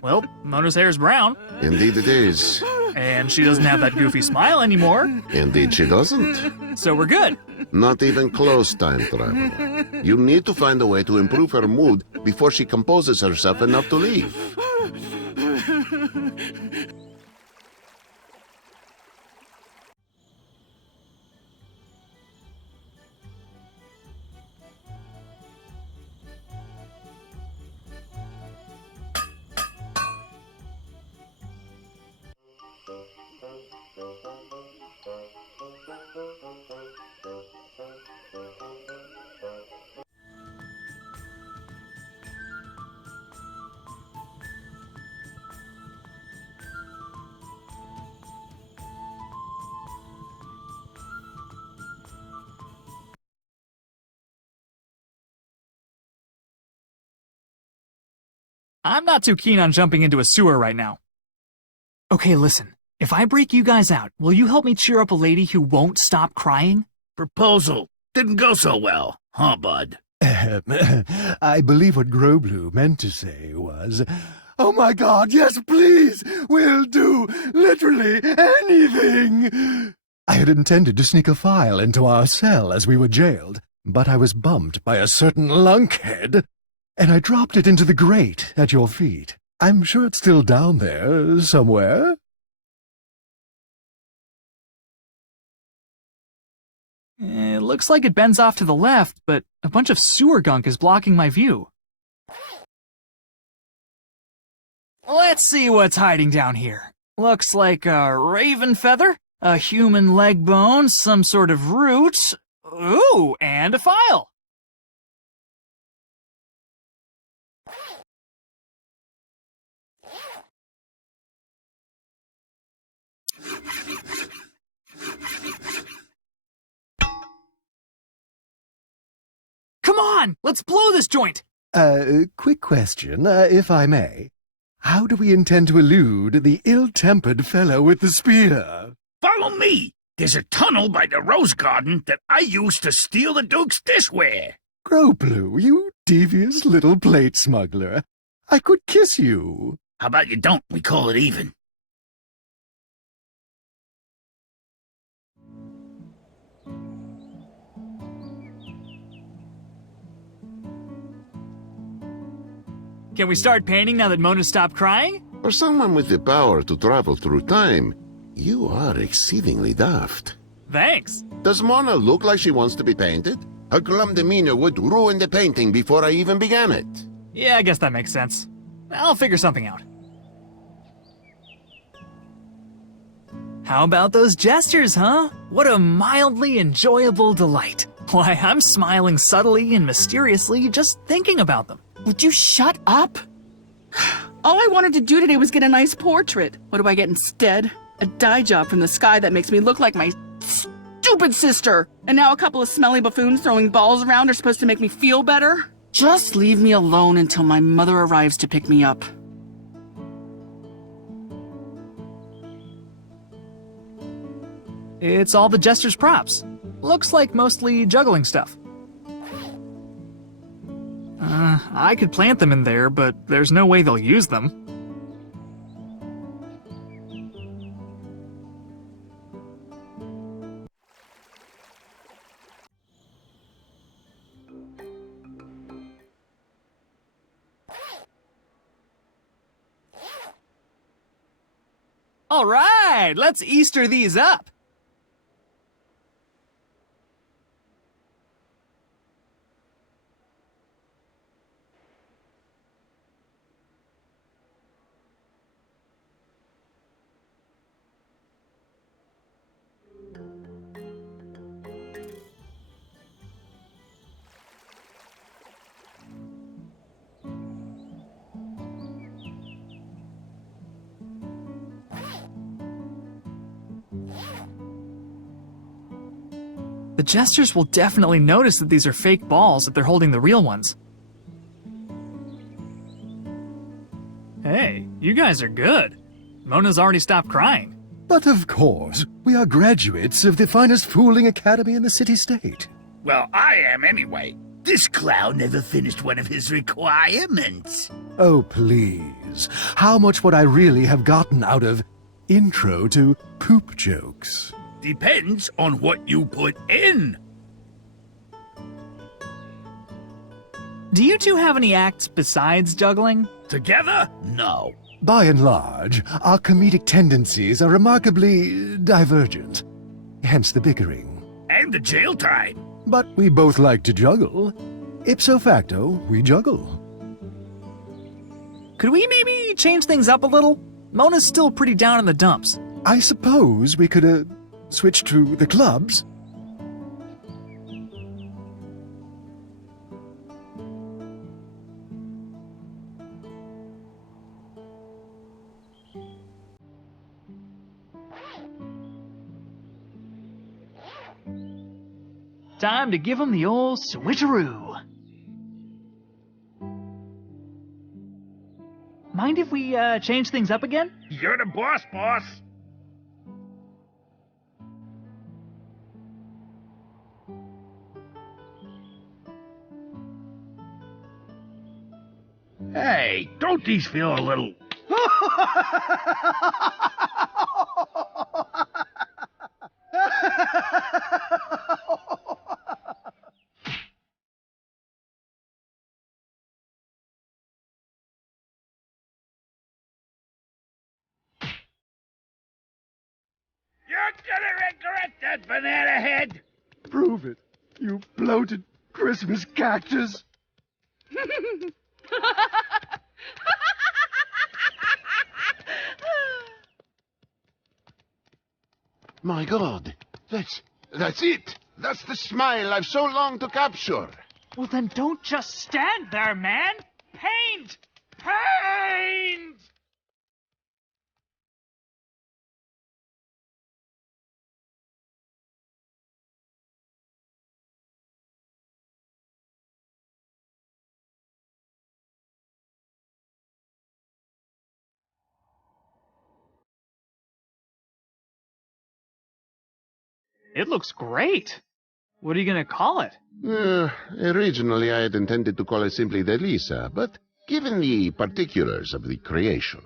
Well, Mona's hair is brown. Indeed it is. And she doesn't have that goofy smile anymore. Indeed she doesn't. So we're good. Not even close, time traveler. You need to find a way to improve her mood before she composes herself enough to leave. I'm not too keen on jumping into a sewer right now. Okay, listen. If I break you guys out, will you help me cheer up a lady who won't stop crying? Proposal didn't go so well, huh, bud? I believe what Groblu meant to say was, "Oh my God, yes, please, we'll do literally anything." I had intended to sneak a file into our cell as we were jailed, but I was bumped by a certain lunkhead, and I dropped it into the grate at your feet. I'm sure it's still down there somewhere. It looks like it bends off to the left, but a bunch of sewer gunk is blocking my view. Let's see what's hiding down here. Looks like a raven feather, a human leg bone, some sort of root. Ooh, and a file. Come on, let's blow this joint. Quick question, if I may. How do we intend to elude the ill-tempered fellow with the spear? Follow me! There's a tunnel by the rose garden that I used to steal the Duke's dishware. Growblue, you devious little plate smuggler. I could kiss you. How about you don't? We call it even. Can we start painting now that Mona stopped crying? For someone with the power to travel through time, you are exceedingly daft. Thanks. Does Mona look like she wants to be painted? Her glum demeanor would ruin the painting before I even began it. Yeah, I guess that makes sense. I'll figure something out. How about those gestures, huh? What a mildly enjoyable delight. Why, I'm smiling subtly and mysteriously just thinking about them. Would you shut up? All I wanted to do today was get a nice portrait. What do I get instead? A dye job from the sky that makes me look like my stupid sister. And now a couple of smelly buffoons throwing balls around are supposed to make me feel better? Just leave me alone until my mother arrives to pick me up. It's all the jester's props. Looks like mostly juggling stuff. I could plant them in there, but there's no way they'll use them. All right, let's Easter these up. The jesters will definitely notice that these are fake balls if they're holding the real ones. Hey, you guys are good. Mona's already stopped crying. But of course, we are graduates of the finest fooling academy in the city-state. Well, I am anyway. This clown never finished one of his requirements. Oh, please. How much would I really have gotten out of intro to poop jokes? Depends on what you put in. Do you two have any acts besides juggling? Together? No. By and large, our comedic tendencies are remarkably divergent. Hence the bickering. And the jail time. But we both like to juggle. Ipso facto, we juggle. Could we maybe change things up a little? Mona's still pretty down in the dumps. I suppose we could, switch to the clubs. Time to give him the old switcheroo. Mind if we change things up again? You're the boss, boss. Hey, don't these feel a little... You're gonna regret that, banana head! Prove it, you bloated Christmas cactus. My God, that's it. That's the smile I've so longed to capture. Well, then don't just stand there, man. Paint! Paint! It looks great. What are you going to call it? Originally, I had intended to call it simply the Lisa, but given the particulars of the creation.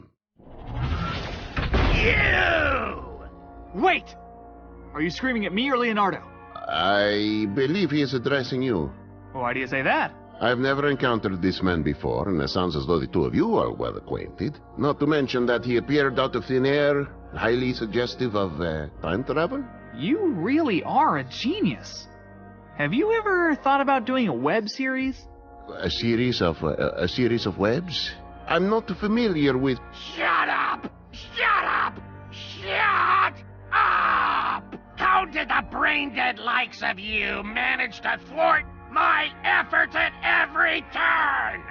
Wait! Are you screaming at me or Leonardo? I believe he is addressing you. Why do you say that? I've never encountered this man before, and it sounds as though the two of you are well acquainted. Not to mention that he appeared out of thin air, highly suggestive of time travel. You really are a genius. Have you ever thought about doing a web series? A series of webs? I'm not familiar with... Shut up! Shut up! Shut up! How did the brain-dead likes of you manage to thwart my efforts at every turn?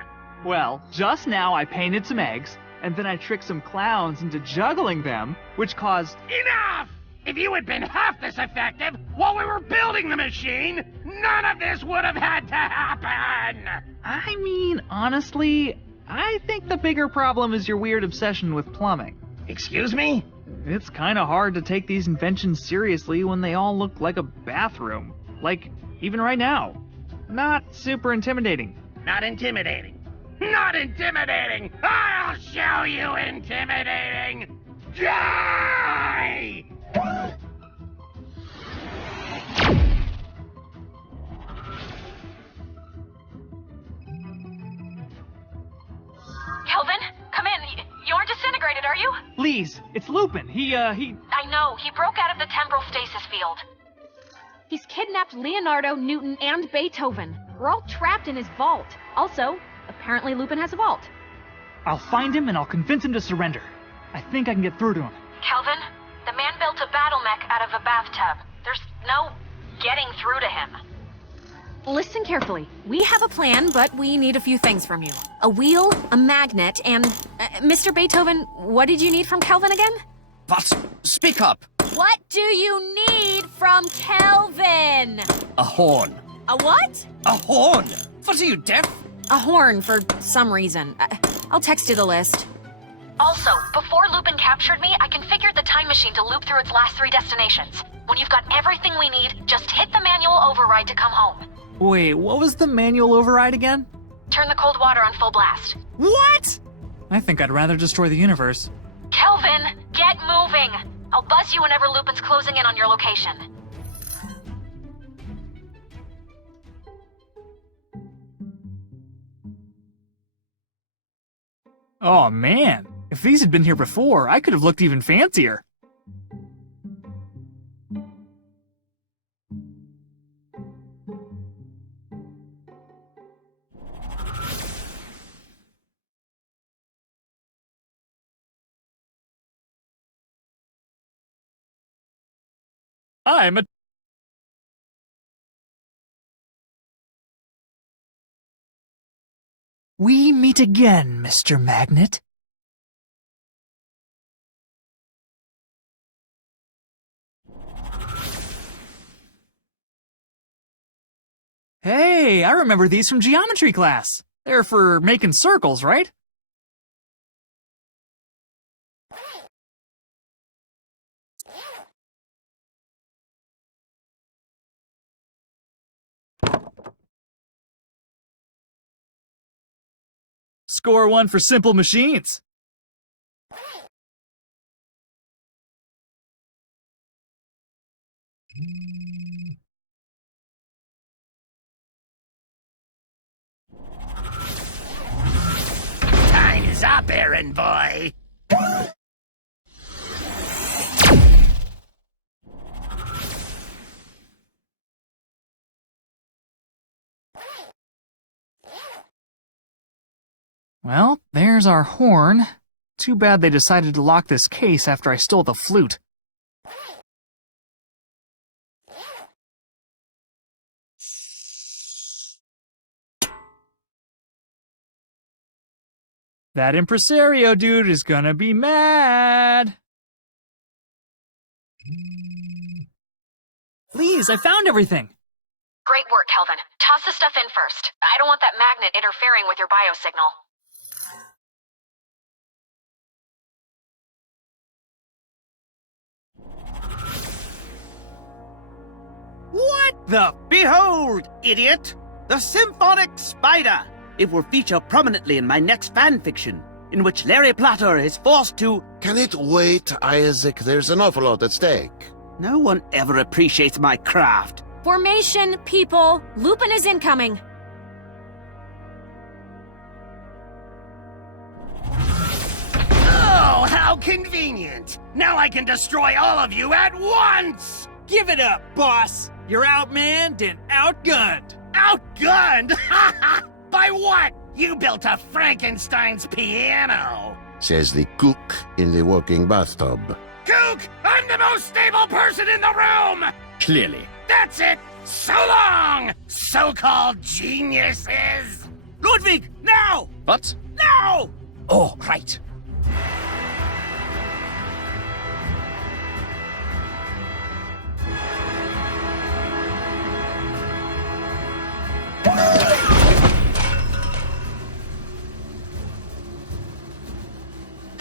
Well, just now I painted some eggs, and then I tricked some clowns into juggling them, which caused... Enough! If you had been half this effective while we were building the machine, none of this would have had to happen! I mean, honestly, I think the bigger problem is your weird obsession with plumbing. Excuse me? It's kind of hard to take these inventions seriously when they all look like a bathroom. Like, even right now. Not super intimidating. Not intimidating. Not intimidating! I'll show you intimidating! Die! Kelvin, come in. You aren't disintegrated, are you? Please, it's Lupin. He... I know. He broke out of the temporal stasis field. He's kidnapped Leonardo, Newton, and Beethoven. We're all trapped in his vault. Also, apparently Lupin has a vault. I'll find him and I'll convince him to surrender. I think I can get through to him. Kelvin, the man built a battle mech out of a bathtub. There's no getting through to him. Listen carefully. We have a plan, but we need a few things from you. A wheel, a magnet, and... Mr. Beethoven, what did you need from Kelvin again? What? Speak up! What do you need from Kelvin? A horn. A what? A horn! What are you, deaf? A horn, for some reason. I'll text you the list. Also, before Lupin captured me, I configured the time machine to loop through its last 3 destinations. When you've got everything we need, just hit the manual override to come home. Wait, what was the manual override again? Turn the cold water on full blast. What? I think I'd rather destroy the universe. Kelvin, get moving! I'll buzz you whenever Lupin's closing in on your location. Oh man, if these had been here before, I could have looked even fancier. I'm a... We meet again, Mr. Magnet. Hey, I remember these from geometry class. They're for making circles, right? Score 1 for simple machines. Time's up, errand boy. Well, there's our horn. Too bad they decided to lock this case after I stole the flute. That impresario dude is gonna be mad. Please, I found everything. Great work, Kelvin. Toss the stuff in first. I don't want that magnet interfering with your biosignal. What the? Behold, idiot! The symphonic spider! It will feature prominently in my next fanfiction, in which Larry Platter is forced to... Can it wait, Isaac? There's an awful lot at stake. No one ever appreciates my craft. Formation, people! Lupin is incoming! Oh, how convenient! Now I can destroy all of you at once! Give it up, boss! You're outmanned and outgunned! Outgunned? By what? You built a Frankenstein's piano! Says the cook in the working bathtub. Kook! I'm the most stable person in the room! Clearly. That's it! So long, so-called geniuses! Ludwig, now! What? Now! Oh, right.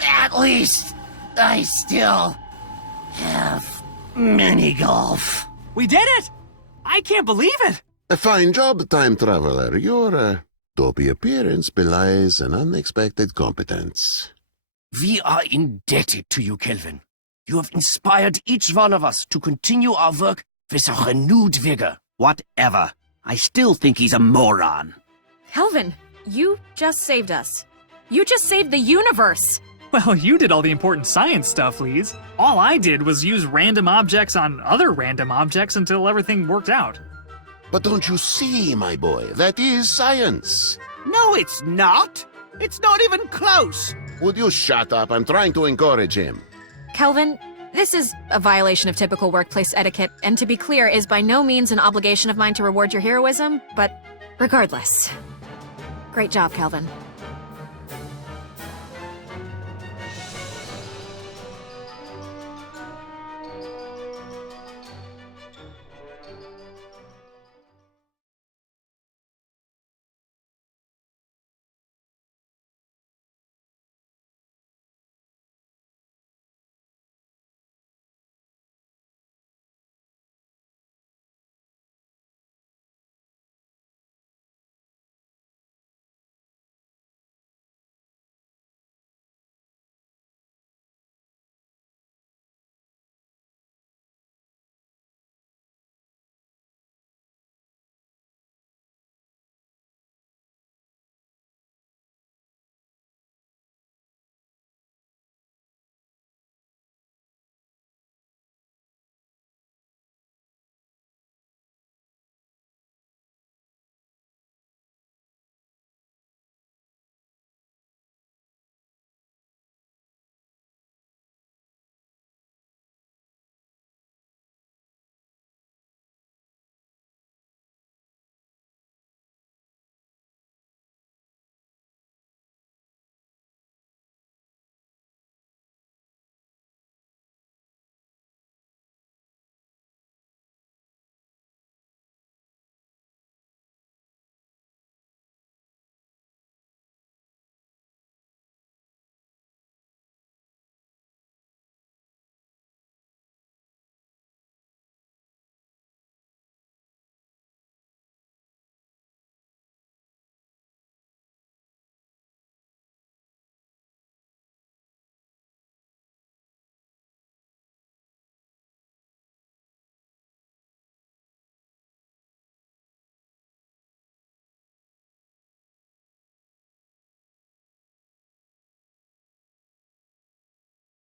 At least, I still have mini-golf. We did it! I can't believe it! A fine job, time traveler. Your dopey appearance belies an unexpected competence. We are indebted to you, Kelvin. You have inspired each one of us to continue our work with a renewed vigor. Whatever. I still think he's a moron. Kelvin, you just saved us. You just saved the universe! Well, you did all the important science stuff, Lise. All I did was use random objects on other random objects until everything worked out. But don't you see, my boy, that is science. No, it's not. It's not even close. Would you shut up? I'm trying to encourage him. Kelvin, this is a violation of typical workplace etiquette, and to be clear, is by no means an obligation of mine to reward your heroism, but regardless. Great job, Kelvin.